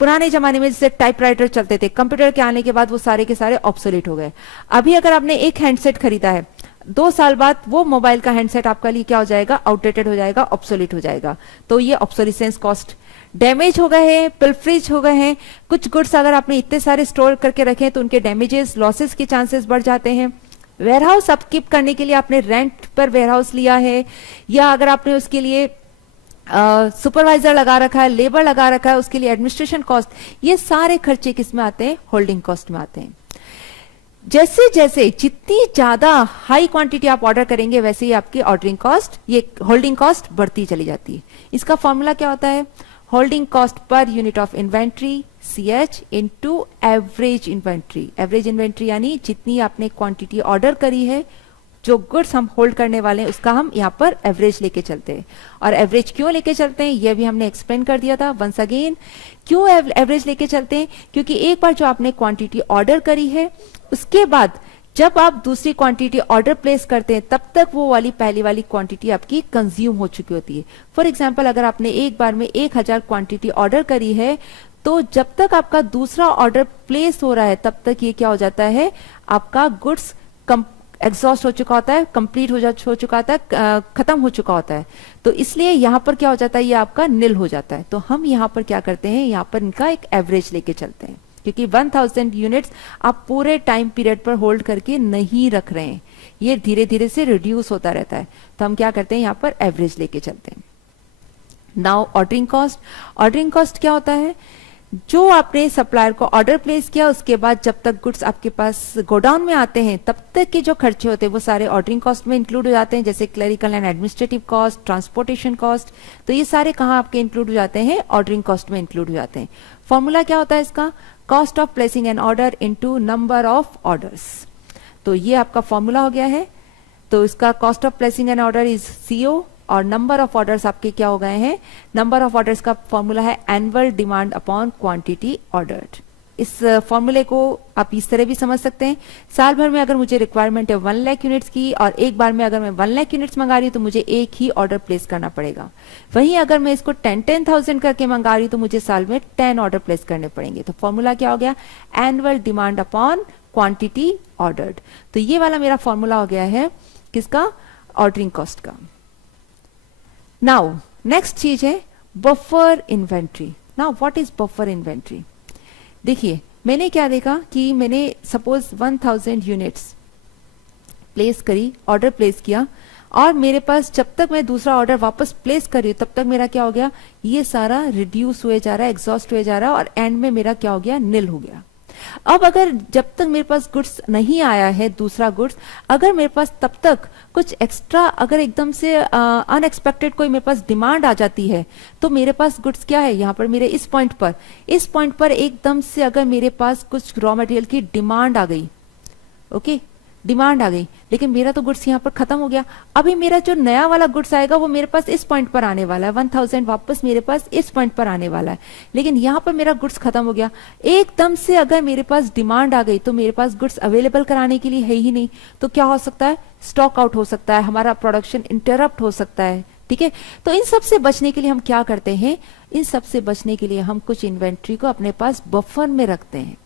पुराने जमाने में जैसे टाइपराइटर चलते थे, कंप्यूटर के आने के बाद वो सारे के सारे ऑब्सोलेट हो गए। अभी अगर आपने एक हैंडसेट खरीदा है, 2 साल बाद वो मोबाइल का हैंडसेट आपका लिए क्या हो जाएगा, आउटडेटेड हो जाएगा, ऑब्सोलेट हो जाएगा। तो ये ऑब्सोलिसेंस कॉस्ट। डैमेज हो गए हैं, पिलफ्रेज हो गए हैं, कुछ गुड्स अगर आपने इतने सारे स्टोर करके रखे तो उनके डैमेजेस, लॉसेस के चांसेस बढ़ जाते हैं। वेयरहाउस अपकीप करने के लिए आपने रेंट पर वेयरहाउस लिया है, या अगर आपने उसके लिए सुपरवाइजर लगा रखा है, लेबर लगा रखा है, उसके लिए एडमिनिस्ट्रेशन कॉस्ट, ये सारे खर्चे किस में आते हैं, होल्डिंग कॉस्ट में आते हैं। जैसे जैसे जितनी ज्यादा हाई क्वांटिटी आप ऑर्डर करेंगे वैसे ही आपकी ऑर्डरिंग कॉस्ट, ये होल्डिंग कॉस्ट बढ़ती चली जाती है। इसका फॉर्मूला क्या होता है, holding cost per unit of inventory CH into average inventory. Average inventory यानी जितनी आपने क्वांटिटी ऑर्डर करी है, जो गुड्स हम होल्ड करने वाले हैं उसका हम यहाँ पर एवरेज लेके चलते हैं। और एवरेज क्यों लेके चलते हैं ये भी हमने एक्सप्लेन कर दिया था। वंस अगेन, क्यों एवरेज लेके चलते हैं, क्योंकि एक बार जो आपने क्वांटिटी ऑर्डर करी है उसके बाद जब आप दूसरी क्वांटिटी ऑर्डर प्लेस करते हैं तब तक वो वाली पहली वाली क्वांटिटी आपकी कंज्यूम हो चुकी होती है। फॉर एग्जांपल, अगर आपने एक बार में 1000 क्वांटिटी ऑर्डर करी है तो जब तक आपका दूसरा ऑर्डर प्लेस हो रहा है तब तक ये क्या हो जाता है, आपका गुड्स एग्जॉस्ट हो चुका होता है, कंप्लीट हो चुका होता है, खत्म हो चुका होता है। तो इसलिए यहां पर क्या हो जाता है, ये आपका निल हो जाता है। तो हम यहां पर क्या करते हैं, यहां पर इनका एक एवरेज लेके चलते हैं, क्योंकि 1000 यूनिट्स आप पूरे टाइम पीरियड पर होल्ड करके नहीं रख रहे हैं, ये धीरे धीरे से रिड्यूस होता रहता है। तो हम क्या करते हैं, यहाँ पर एवरेज लेके चलते हैं। Now ordering cost. Ordering cost क्या होता है, जो आपने सप्लायर को ऑर्डर प्लेस किया उसके बाद जब तक गुड्स आपके पास गोडाउन में आते हैं तब तक के जो खर्चे होते हैं वो सारे ऑर्डरिंग कॉस्ट में इंक्लूड हो जाते हैं, जैसे clerical and administrative cost, transportation cost. तो ये सारे कहाँ आपके इंक्लूड हो जाते हैं, ऑर्डरिंग कॉस्ट में इंक्लूड हो जाते हैं। फॉर्मूला क्या होता है इसका, cost of placing an order into number of orders. तो ये आपका फॉर्मूला हो गया है। तो इसका cost of placing an order is CO और नंबर ऑफ ऑर्डर्स आपके क्या हो गए हैं, नंबर ऑफ ऑर्डर्स का फॉर्मूला है annual demand upon quantity ordered. इस फॉर्मूले को आप इस तरह भी समझ सकते हैं, साल भर में अगर मुझे रिक्वायरमेंट है 1 लाख यूनिट्स की और एक बार में अगर मैं 1 लाख यूनिट्स मंगा रही हूँ तो मुझे एक ही ऑर्डर प्लेस करना पड़ेगा। वहीं अगर मैं इसको 10,000 करके मंगा रही हूँ तो मुझे साल में 10 ऑर्डर प्लेस करने पड़ेंगे। तो फॉर्मूला क्या हो गया, annual demand upon quantity ordered. तो ये वाला मेरा फॉर्मूला हो गया है किसका, ऑर्डरिंग कॉस्ट का। नाउ नेक्स्ट चीज है buffer inventory. Now what is buffer inventory. देखिए मैंने क्या देखा कि मैंने सपोज 1000 यूनिट्स प्लेस करी, ऑर्डर प्लेस किया, और मेरे पास जब तक मैं दूसरा ऑर्डर वापस प्लेस कर रही हूं तब तक मेरा क्या हो गया, ये सारा रिड्यूस हुए जा रहा है, एग्जॉस्ट हुए जा रहा है, और एंड में मेरा क्या हो गया, निल हो गया। अब अगर जब तक मेरे पास गुड्स नहीं आया है दूसरा गुड्स, अगर मेरे पास तब तक कुछ एक्स्ट्रा, अगर एकदम से अनएक्सपेक्टेड कोई मेरे पास डिमांड आ जाती है तो मेरे पास गुड्स क्या है, यहाँ पर मेरे इस पॉइंट पर एकदम से अगर मेरे पास कुछ रॉ मटेरियल की डिमांड आ गई, ओके, डिमांड आ गई, लेकिन मेरा तो गुड्स यहाँ पर खत्म हो गया। अभी मेरा जो नया वाला गुड्स आएगा वो मेरे पास इस पॉइंट पर आने वाला है, 1000 वापस मेरे पास इस पॉइंट पर आने वाला है, लेकिन यहाँ पर मेरा गुड्स खत्म हो गया। एकदम से अगर मेरे पास डिमांड आ गई तो मेरे पास गुड्स अवेलेबल कराने के लिए है ही नहीं, तो क्या हो सकता है, स्टॉक आउट हो सकता है, हमारा प्रोडक्शन इंटरप्ट हो सकता है। ठीक है, तो इन सब से बचने के लिए हम क्या करते हैं, इन सब से बचने के लिए हम कुछ इन्वेंट्री को अपने पास बफर में रखते हैं।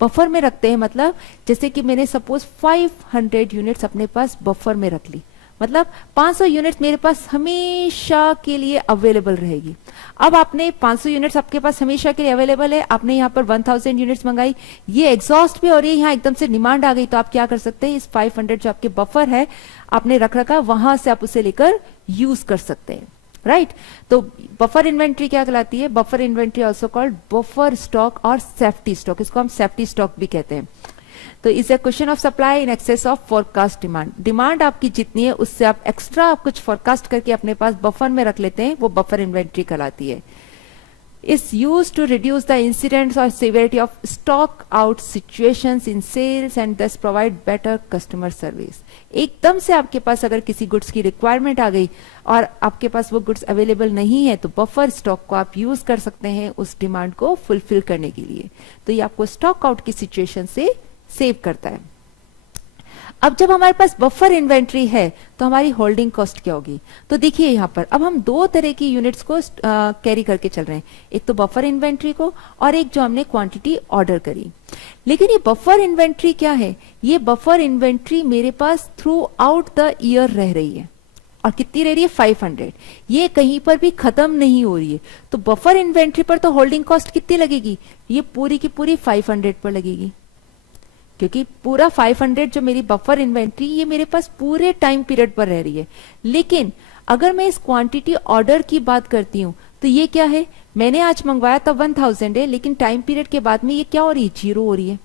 बफर में रखते हैं मतलब जैसे कि मैंने सपोज 500 यूनिट्स अपने पास बफर में रख ली, मतलब 500 यूनिट्स मेरे पास हमेशा के लिए अवेलेबल रहेगी। अब आपने 500 यूनिट्स आपके पास हमेशा के लिए अवेलेबल है, आपने यहाँ पर 1000 यूनिट्स मंगाई, ये एग्जॉस्ट भी हो रही है, यहाँ एकदम से डिमांड आ गई, तो आप क्या कर सकते हैं, इस 500 जो आपके बफर है आपने रख रखा, वहां से आप उसे लेकर यूज कर सकते हैं, राइट। तो बफर इन्वेंट्री क्या कहलाती है, buffer inventory also called buffer stock और सेफ्टी स्टॉक, इसको हम सेफ्टी स्टॉक भी कहते हैं। तो is a question of supply in excess of forecast demand, demand आपकी जितनी है उससे आप एक्स्ट्रा आप कुछ फोरकास्ट करके अपने पास बफर में रख लेते हैं, वो बफर इन्वेंट्री कहलाती है। Is use to reduce the incidents और severity of stock out situations in sales and thus provide better customer service. एकदम से आपके पास अगर किसी गुड्स की रिक्वायरमेंट आ गई और आपके पास वो गुड्स अवेलेबल नहीं है, तो बफर स्टॉक को आप यूज कर सकते हैं उस डिमांड को फुलफिल करने के लिए। तो ये आपको स्टॉक आउट की सिचुएशन से सेव करता है। अब जब हमारे पास बफर इन्वेंट्री है तो हमारी होल्डिंग कॉस्ट क्या होगी, तो देखिए यहाँ पर अब हम दो तरह की यूनिट्स को कैरी करके चल रहे हैं, एक तो बफर इन्वेंट्री को और एक जो हमने क्वांटिटी ऑर्डर करी। लेकिन ये बफर इन्वेंट्री क्या है, ये बफर इन्वेंट्री मेरे pass through out the year रह रही है, और कितनी रह रही है, 500, ये कहीं पर भी खत्म नहीं हो रही है। तो बफर इन्वेंट्री पर तो होल्डिंग कॉस्ट कितनी लगेगी, ये पूरी की पूरी 500 पर लगेगी, क्योंकि पूरा 500 जो मेरी बफर इन्वेंट्री ये मेरे पास पूरे टाइम पीरियड पर रह रही है। लेकिन अगर मैं इस क्वांटिटी ऑर्डर की बात करती हूँ तो ये क्या है, मैंने आज मंगवाया था 1000 है, लेकिन टाइम पीरियड के बाद में ये क्या हो रही है, 0 हो रही है।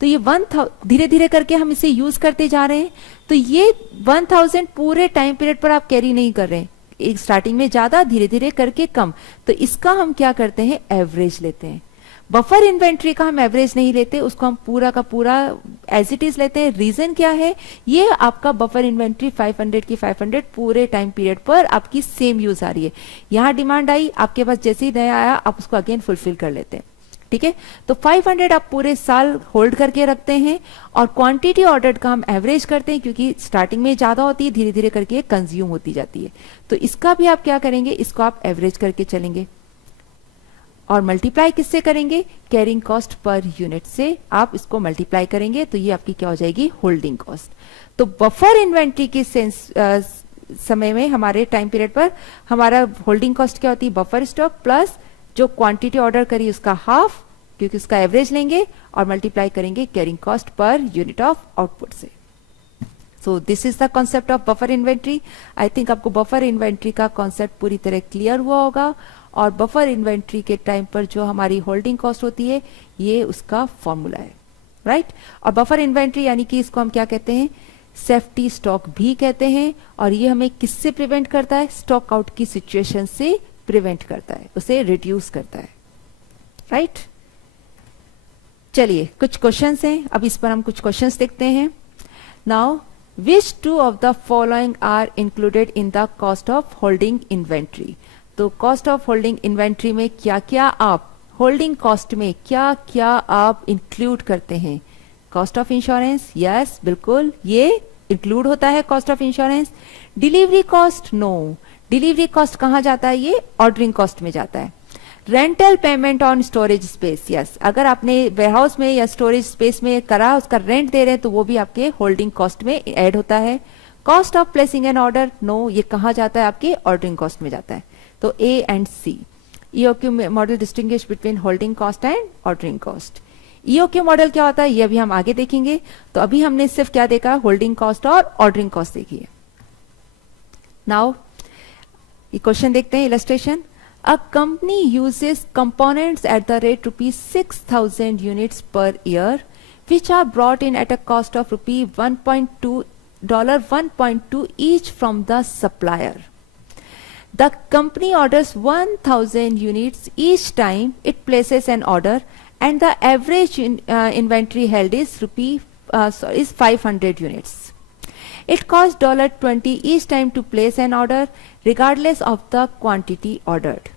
तो ये 1000 धीरे धीरे करके हम इसे यूज करते जा रहे हैं, तो ये 1000 पूरे टाइम पीरियड पर आप कैरी नहीं कर रहे हैं, एक स्टार्टिंग में ज्यादा धीरे धीरे करके कम। तो इसका हम क्या करते हैं, एवरेज लेते हैं। बफर इन्वेंट्री का हम एवरेज नहीं लेते, उसको हम पूरा का पूरा एज इट इज लेते हैं। रीजन क्या है, ये आपका बफर इन्वेंट्री 500 की 500 पूरे टाइम पीरियड पर आपकी सेम यूज आ रही है। यहाँ डिमांड आई, आपके पास जैसे ही नया आया आप उसको अगेन फुलफिल कर लेते हैं, ठीक है। तो 500 आप पूरे साल होल्ड करके रखते हैं, और क्वांटिटी ऑर्डर का हम एवरेज करते हैं, क्योंकि स्टार्टिंग में ज्यादा होती है, धीरे धीरे करके कंज्यूम होती जाती है। तो इसका भी आप क्या करेंगे, इसको आप एवरेज करके चलेंगे और मल्टीप्लाई किससे करेंगे, कैरिंग कॉस्ट पर यूनिट से आप इसको मल्टीप्लाई करेंगे, तो ये आपकी क्या हो जाएगी, होल्डिंग कॉस्ट। तो बफर इन्वेंट्री के समय में हमारे टाइम पीरियड पर हमारा होल्डिंग कॉस्ट क्या होती है, बफर स्टॉक प्लस जो क्वांटिटी ऑर्डर करी उसका हाफ, क्योंकि उसका एवरेज लेंगे और मल्टीप्लाई करेंगे carrying cost per unit of output से। So this is the concept of buffer inventory. I think आपको बफर इन्वेंट्री का कॉन्सेप्ट पूरी तरह क्लियर हुआ होगा, और बफर इन्वेंट्री के टाइम पर जो हमारी होल्डिंग कॉस्ट होती है ये उसका फॉर्मूला है, राइट। और बफर इन्वेंट्री यानी कि इसको हम क्या कहते हैं, सेफ्टी स्टॉक भी कहते हैं, और ये हमें किससे प्रिवेंट करता है, स्टॉक आउट की सिचुएशन से प्रिवेंट करता है, उसे रिड्यूस करता है, राइट। चलिए कुछ क्वेश्चंस हैं, अब इस पर हम कुछ क्वेश्चंस देखते हैं। Now which two of the following are included in the cost of holding inventory. तो कॉस्ट ऑफ होल्डिंग इन्वेंट्री में क्या क्या आप, होल्डिंग कॉस्ट में क्या क्या आप इंक्लूड करते हैं, कॉस्ट ऑफ इंश्योरेंस, यस बिल्कुल ये इंक्लूड होता है cost of insurance. Delivery cost, no, delivery cost कहाँ जाता है, ये ऑर्डरिंग कॉस्ट में जाता है। Rental payment on storage space, yes, अगर आपने वेयरहाउस में या स्टोरेज स्पेस में करा, उसका रेंट दे रहे हैं, तो वो भी आपके होल्डिंग कॉस्ट में ऐड होता है। Cost of placing an order, no, ये कहाँ जाता है, आपके ऑर्डरिंग कॉस्ट में जाता है। तो A and C. EOQ model distinguish between holding cost and ordering cost. EOQ model क्या होता है ये अभी हम आगे देखेंगे। तो अभी हमने सिर्फ क्या देखा, होल्डिंग कॉस्ट और ऑर्डरिंग कॉस्ट देखी है। नाउ ये क्वेश्चन देखते हैं, illustration. A company uses components at the rate ₹6,000 units per year which are brought in at a cost of $1.2 each from the supplier. The company orders 1,000 units each time it places an order, and the average inventory held is 500 units. It costs $20 each time to place an order regardless of the quantity ordered.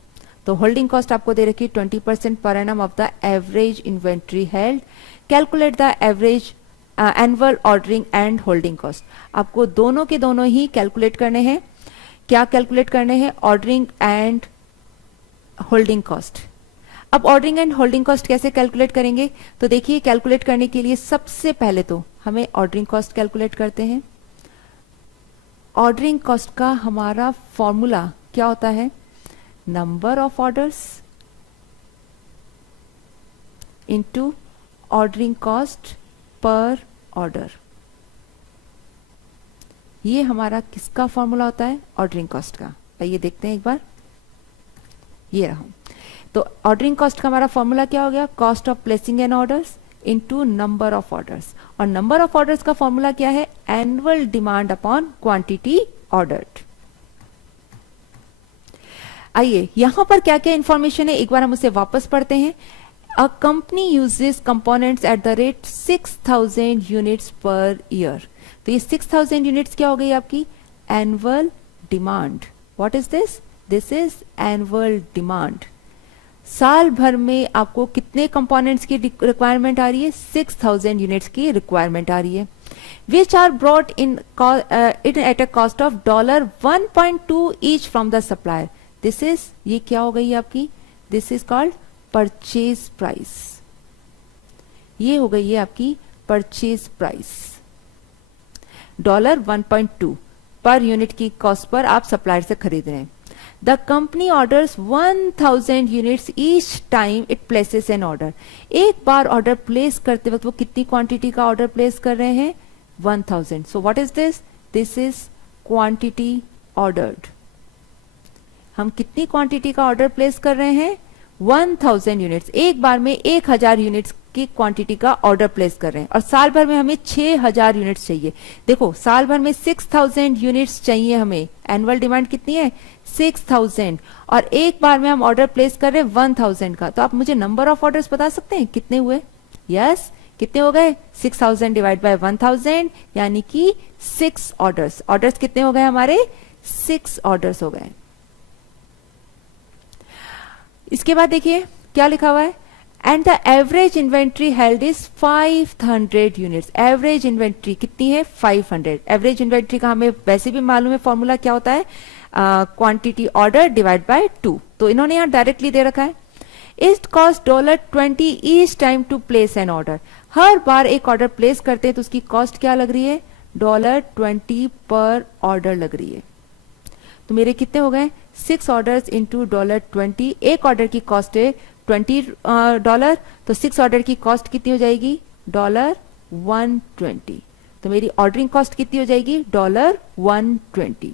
तो holding cost आपको दे रखी 20% per annum of the average inventory held. Calculate the average annual ordering and holding cost. आपको दोनों के दोनों ही calculate करने हैं। क्या कैलकुलेट करने हैं, ऑर्डरिंग एंड होल्डिंग कॉस्ट। अब ऑर्डरिंग एंड होल्डिंग कॉस्ट कैसे कैलकुलेट करेंगे, तो देखिए कैलकुलेट करने के लिए सबसे पहले तो हमें ऑर्डरिंग कॉस्ट कैलकुलेट करते हैं। ऑर्डरिंग कॉस्ट का हमारा फॉर्मूला क्या होता है? Number of orders into ordering cost per order. ये हमारा किसका फॉर्मूला होता है? ऑर्डरिंग कॉस्ट का। आइए देखते हैं एक बार, ये रहा। तो ऑर्डरिंग कॉस्ट का हमारा फॉर्मूला क्या हो गया? Cost of placing N orders into number of orders. और नंबर ऑफ ऑर्डर्स का फॉर्मूला क्या है? Annual demand upon quantity ordered. आइए यहां पर क्या क्या इंफॉर्मेशन है एक बार हम उसे वापस पढ़ते हैं। A company uses components at the rate 6000 units per year. तो ये 6000 यूनिट्स क्या हो गई आपकी? Annual demand. What is this? This is annual demand. साल भर में आपको कितने कंपोनेंट्स की रिक्वायरमेंट आ रही है? 6000 यूनिट्स की रिक्वायरमेंट आ रही है, which are brought in at a cost of $1.2 each from the supplier. This is, ये क्या हो गई आपकी? This is called purchase price. ये हो गई है आपकी परचेज प्राइस। $1.2 पर यूनिट की कॉस्ट पर आप सप्लायर से खरीद रहे हैं। The company orders 1000 units each time it places an order. एक बार ऑर्डर प्लेस करते वक्त वो कितनी क्वांटिटी का ऑर्डर प्लेस कर रहे हैं? 1000। So what is this? This is quantity ordered. हम कितनी क्वांटिटी का ऑर्डर प्लेस कर रहे हैं? 1000 यूनिट्स। एक बार में 1000 यूनिट्स की क्वांटिटी का ऑर्डर प्लेस कर रहे हैं और साल भर में हमें 6000 यूनिट्स चाहिए। देखो साल भर में 6000 यूनिट्स चाहिए हमें। एनुअल डिमांड कितनी है? 6000 और एक बार में हम ऑर्डर प्लेस कर रहे हैं 1000 का। तो आप मुझे नंबर ऑफ ऑर्डर्स बता सकते हैं कितने हुए? यस, कितने हो गए? 6000 डिवाइड बाय 1000 यानी कि 6 ऑर्डर्स। ऑर्डर्स कितने हो गए हमारे? 6 ऑर्डर्स हो गए। इसके बाद देखिए क्या लिखा हुआ है? And the average inventory held is 500 units. Average inventory कितनी है? 500। एवरेज इन्वेंट्री का हमें वैसे भी मालूम है फॉर्मूला क्या होता है? Quantity order divide by 2। तो इन्होंने यहां डायरेक्टली दे रखा है। It cost $20 each time to place an order. हर बार एक ऑर्डर प्लेस करते हैं तो उसकी कॉस्ट क्या लग रही है? $20 पर ऑर्डर लग रही है। तो मेरे कितने हो गए? 6 ऑर्डर्स इंटू $20। एक ऑर्डर की कॉस्ट है $20, तो 6 ऑर्डर की कॉस्ट कितनी हो जाएगी? $120। तो मेरी ऑर्डरिंग कॉस्ट कितनी हो जाएगी? $120।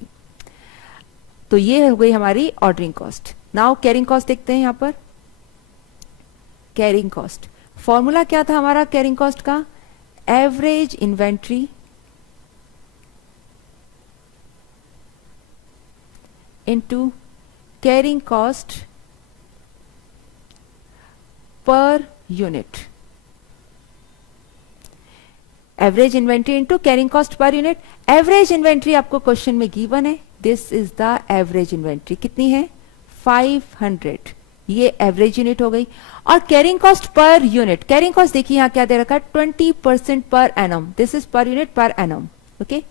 तो ये हो गई हमारी ordering cost. Now carrying cost देखते हैं यहां पर। कैरिंग कॉस्ट फॉर्मूला क्या था हमारा कैरिंग कॉस्ट का? Average inventory into carrying cost per unit. Average inventory into carrying cost per unit. Average inventory आपको क्वेश्चन में गिवन है। This is the average inventory. कितनी है? 500। ये एवरेज यूनिट हो गई। और carrying cost per unit, carrying cost देखिए यहां क्या दे रखा है? 20% पर एनम। दिस इज पर unit per annum. Okay,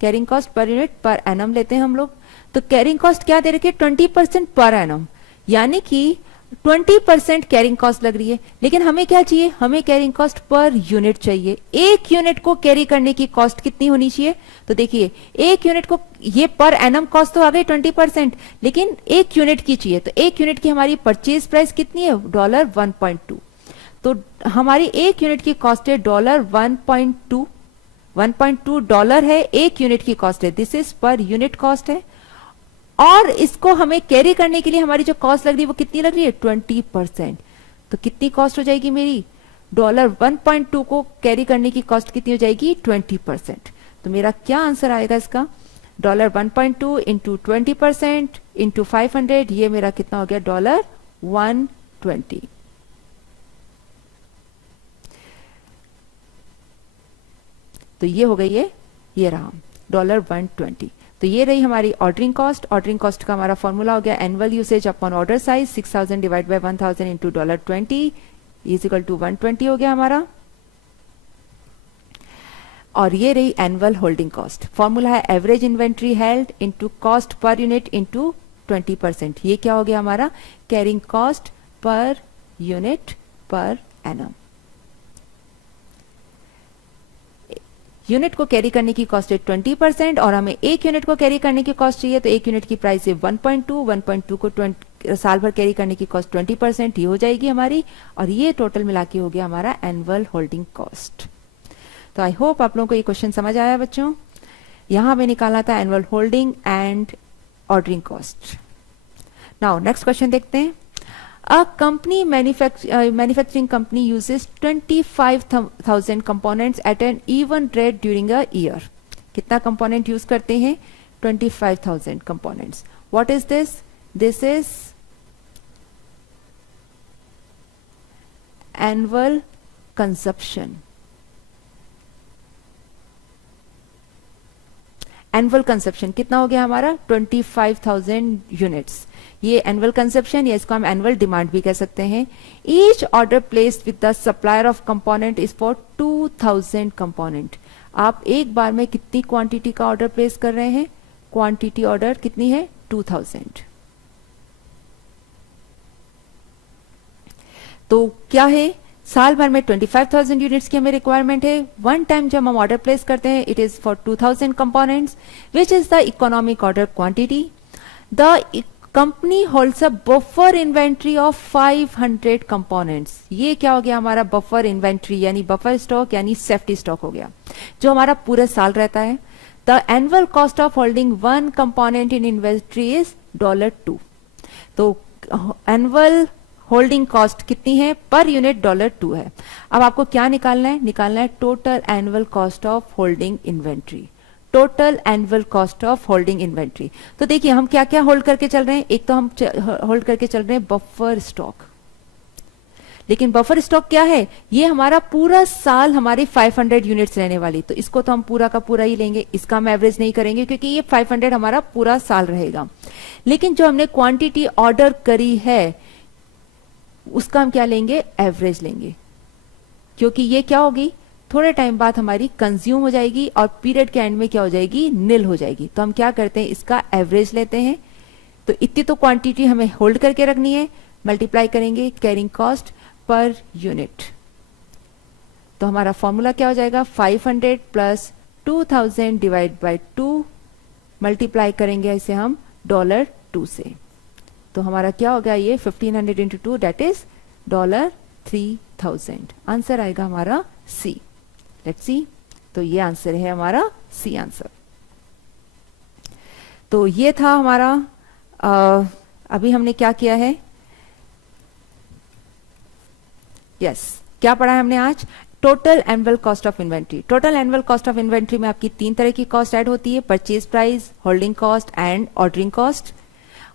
carrying cost per unit per annum लेते हैं हम लोग। तो कैरिंग कॉस्ट क्या दे रखी है? 20% पर एनम, यानी कि 20% कैरिंग कॉस्ट लग रही है। लेकिन हमें क्या चाहिए? हमें कैरिंग कॉस्ट पर यूनिट चाहिए। एक यूनिट को कैरी करने की कॉस्ट कितनी होनी चाहिए? तो देखिए एक यूनिट को, ये पर एनम कॉस्ट तो आ गई 20%, लेकिन एक यूनिट की चाहिए। तो एक यूनिट की हमारी परचेज प्राइस कितनी है? $1.2। तो हमारी एक यूनिट की कॉस्ट है $1.2। $1.2 है एक यूनिट की कॉस्ट है। This is per unit cost है। और इसको हमें कैरी करने के लिए हमारी जो कॉस्ट लग रही है वो कितनी लग रही है? 20%। तो कितनी कॉस्ट हो जाएगी मेरी? $1.2 को कैरी करने की कॉस्ट कितनी हो जाएगी? 20%। तो मेरा क्या आंसर आएगा इसका? $1.2 इंटू 20% इंटू 500, ये मेरा कितना हो गया? $120। तो ये हो गई है, ये रहा $120। तो ये रही हमारी ऑर्डरिंग कॉस्ट। ऑर्डरिंग कॉस्ट का हमारा फॉर्मूला हो गया annual usage upon order size. 6000 divide by 1000 into $20 is equal to 120 हो गया हमारा। और ये रही एनुअल होल्डिंग कॉस्ट। फॉर्मूला है average inventory held into cost per unit into 20%। ये क्या हो गया हमारा? Carrying cost per unit per annum. Unit को कैरी करने की कॉस्ट है 20% और हमें एक यूनिट को कैरी करने की कॉस्ट चाहिए, तो एक यूनिट की प्राइस है 1.2 को साल भर कैरी करने की कॉस्ट 20% ही हो जाएगी हमारी, और ये टोटल मिला के हो गया हमारा एनुअल होल्डिंग कॉस्ट। तो आई होप आप लोगों को ये क्वेश्चन समझ आया बच्चों। यहां हमें निकालना था annual holding and ordering cost. Now next question देखते हैं। A company manufacturing company uses 25,000 components at an even rate during a year. कितना component use करते हैं? 25,000 components. What is this? This is annual consumption. Annual consumption कितना हो गया हमारा? 25,000 units. ये एनुअल कंजप्शन या इसको हम एनुअल डिमांड भी कह सकते हैं। Each order placed with the supplier of component is for 2,000 component. आप एक बार में कितनी क्वांटिटी का ऑर्डर प्लेस कर रहे हैं? क्वांटिटी ऑर्डर कितनी है? 2,000। तो क्या है? साल भर में 25,000 यूनिट्स की हमें रिक्वायरमेंट है। वन टाइम जब हम ऑर्डर प्लेस करते हैं, it is for 2,000 components which is the economic order quantity. The company holds a buffer inventory of 500 components. ये क्या हो गया हमारा? बफर इन्वेंट्री यानी बफर स्टॉक यानी सेफ्टी स्टॉक हो गया, जो हमारा पूरे साल रहता है। The annual cost of holding one component in inventory is $2। तो एनुअल होल्डिंग कॉस्ट कितनी है पर यूनिट? $2 है। अब आपको क्या निकालना है? निकालना है total annual cost of holding inventory. Total annual cost of holding inventory. तो देखिए हम क्या क्या होल्ड करके चल रहे हैं। एक तो हम होल्ड करके चल रहे हैं बफर स्टॉक, लेकिन बफर स्टॉक क्या है? ये हमारा पूरा साल हमारी 500 यूनिट्स रहने वाली, तो इसको तो हम पूरा का पूरा ही लेंगे, इसका हम एवरेज नहीं करेंगे क्योंकि ये 500 हमारा पूरा साल रहेगा। लेकिन जो हमने क्वांटिटी ऑर्डर करी है उसका हम क्या लेंगे? एवरेज लेंगे, क्योंकि ये क्या होगी? थोड़े टाइम बाद हमारी कंज्यूम हो जाएगी और पीरियड के एंड में क्या हो जाएगी? निल हो जाएगी। तो हम क्या करते हैं? इसका एवरेज लेते हैं। तो इतनी तो क्वांटिटी हमें होल्ड करके रखनी है, मल्टीप्लाई करेंगे कैरिंग कॉस्ट पर यूनिट। तो हमारा फॉर्मूला क्या हो जाएगा? 500 प्लस 2,000 डिवाइड बाई 2, मल्टीप्लाई करेंगे इसे हम $2 से। तो हमारा क्या हो गया? ये 1500 इंटू 2 दैट इज $3,000। आंसर आएगा हमारा सी। Let's see. तो ये आंसर है हमारा सी आंसर। तो ये था हमारा अभी हमने क्या किया है? यस, क्या पढ़ा है हमने आज? Total annual cost of inventory. Total annual cost of inventory में आपकी 3 तरह की कॉस्ट ऐड होती है: purchase price, holding cost and ordering cost.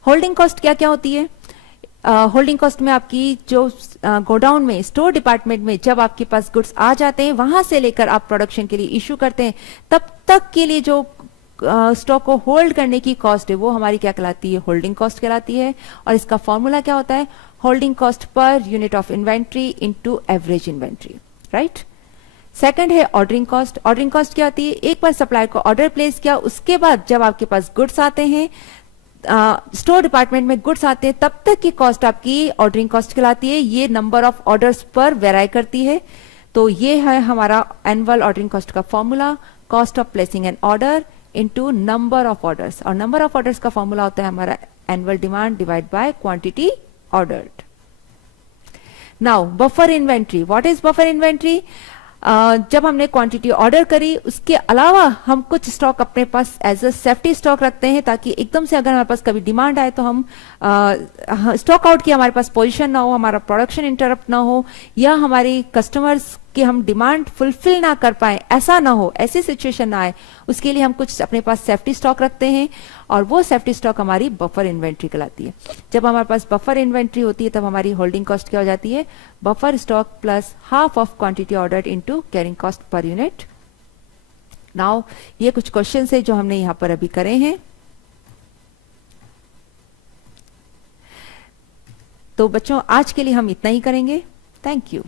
Holding cost क्या क्या होती है? होल्डिंग कॉस्ट में आपकी जो गोडाउन में, स्टोर डिपार्टमेंट में जब आपके पास गुड्स आ जाते हैं, वहां से लेकर आप प्रोडक्शन के लिए इश्यू करते हैं, तब तक के लिए जो स्टॉक को होल्ड करने की कॉस्ट है वो हमारी क्या कहलाती है? होल्डिंग कॉस्ट कहलाती है। और इसका फॉर्मूला क्या होता है? Holding cost per unit of inventory into average inventory, right. Second है ऑर्डरिंग कॉस्ट। ऑर्डरिंग कॉस्ट क्या होती है? एक बार सप्लायर को ऑर्डर प्लेस किया, उसके बाद जब आपके पास गुड्स आते हैं, स्टोर डिपार्टमेंट में गुड्स आते हैं, तब तक की कॉस्ट आपकी ऑर्डरिंग कॉस्ट कहलाती है। ये नंबर ऑफ ऑर्डर्स पर वेराई करती है। तो ये है हमारा एनुअल ऑर्डरिंग कॉस्ट का formula, cost of placing an order into number of orders. और नंबर ऑफ ऑर्डर्स का फॉर्मूला होता है हमारा annual demand divide by quantity ordered. Now buffer inventory. What is buffer inventory? जब हमने क्वांटिटी ऑर्डर करी, उसके अलावा हम कुछ स्टॉक अपने पास एज अ सेफ्टी स्टॉक रखते हैं, ताकि एकदम से अगर हमारे पास कभी डिमांड आए तो हम स्टॉक आउट की हमारे पास पोजीशन ना हो, हमारा प्रोडक्शन इंटरप्ट ना हो, या हमारी कस्टमर्स की हम डिमांड फुलफिल ना कर पाए, ऐसा ना हो, ऐसी सिचुएशन ना आए, उसके लिए हम कुछ अपने पास सेफ्टी स्टॉक रखते हैं, और वो सेफ्टी स्टॉक हमारी बफर इन्वेंट्री कहलाती है। जब हमारे पास बफर इन्वेंट्री होती है तब हमारी होल्डिंग कॉस्ट क्या हो जाती है? Buffer stock plus half of quantity ordered into carrying cost per unit. Now ये कुछ क्वेश्चन है जो हमने यहां पर अभी करे हैं। तो बच्चों आज के लिए हम इतना ही करेंगे। Thank you.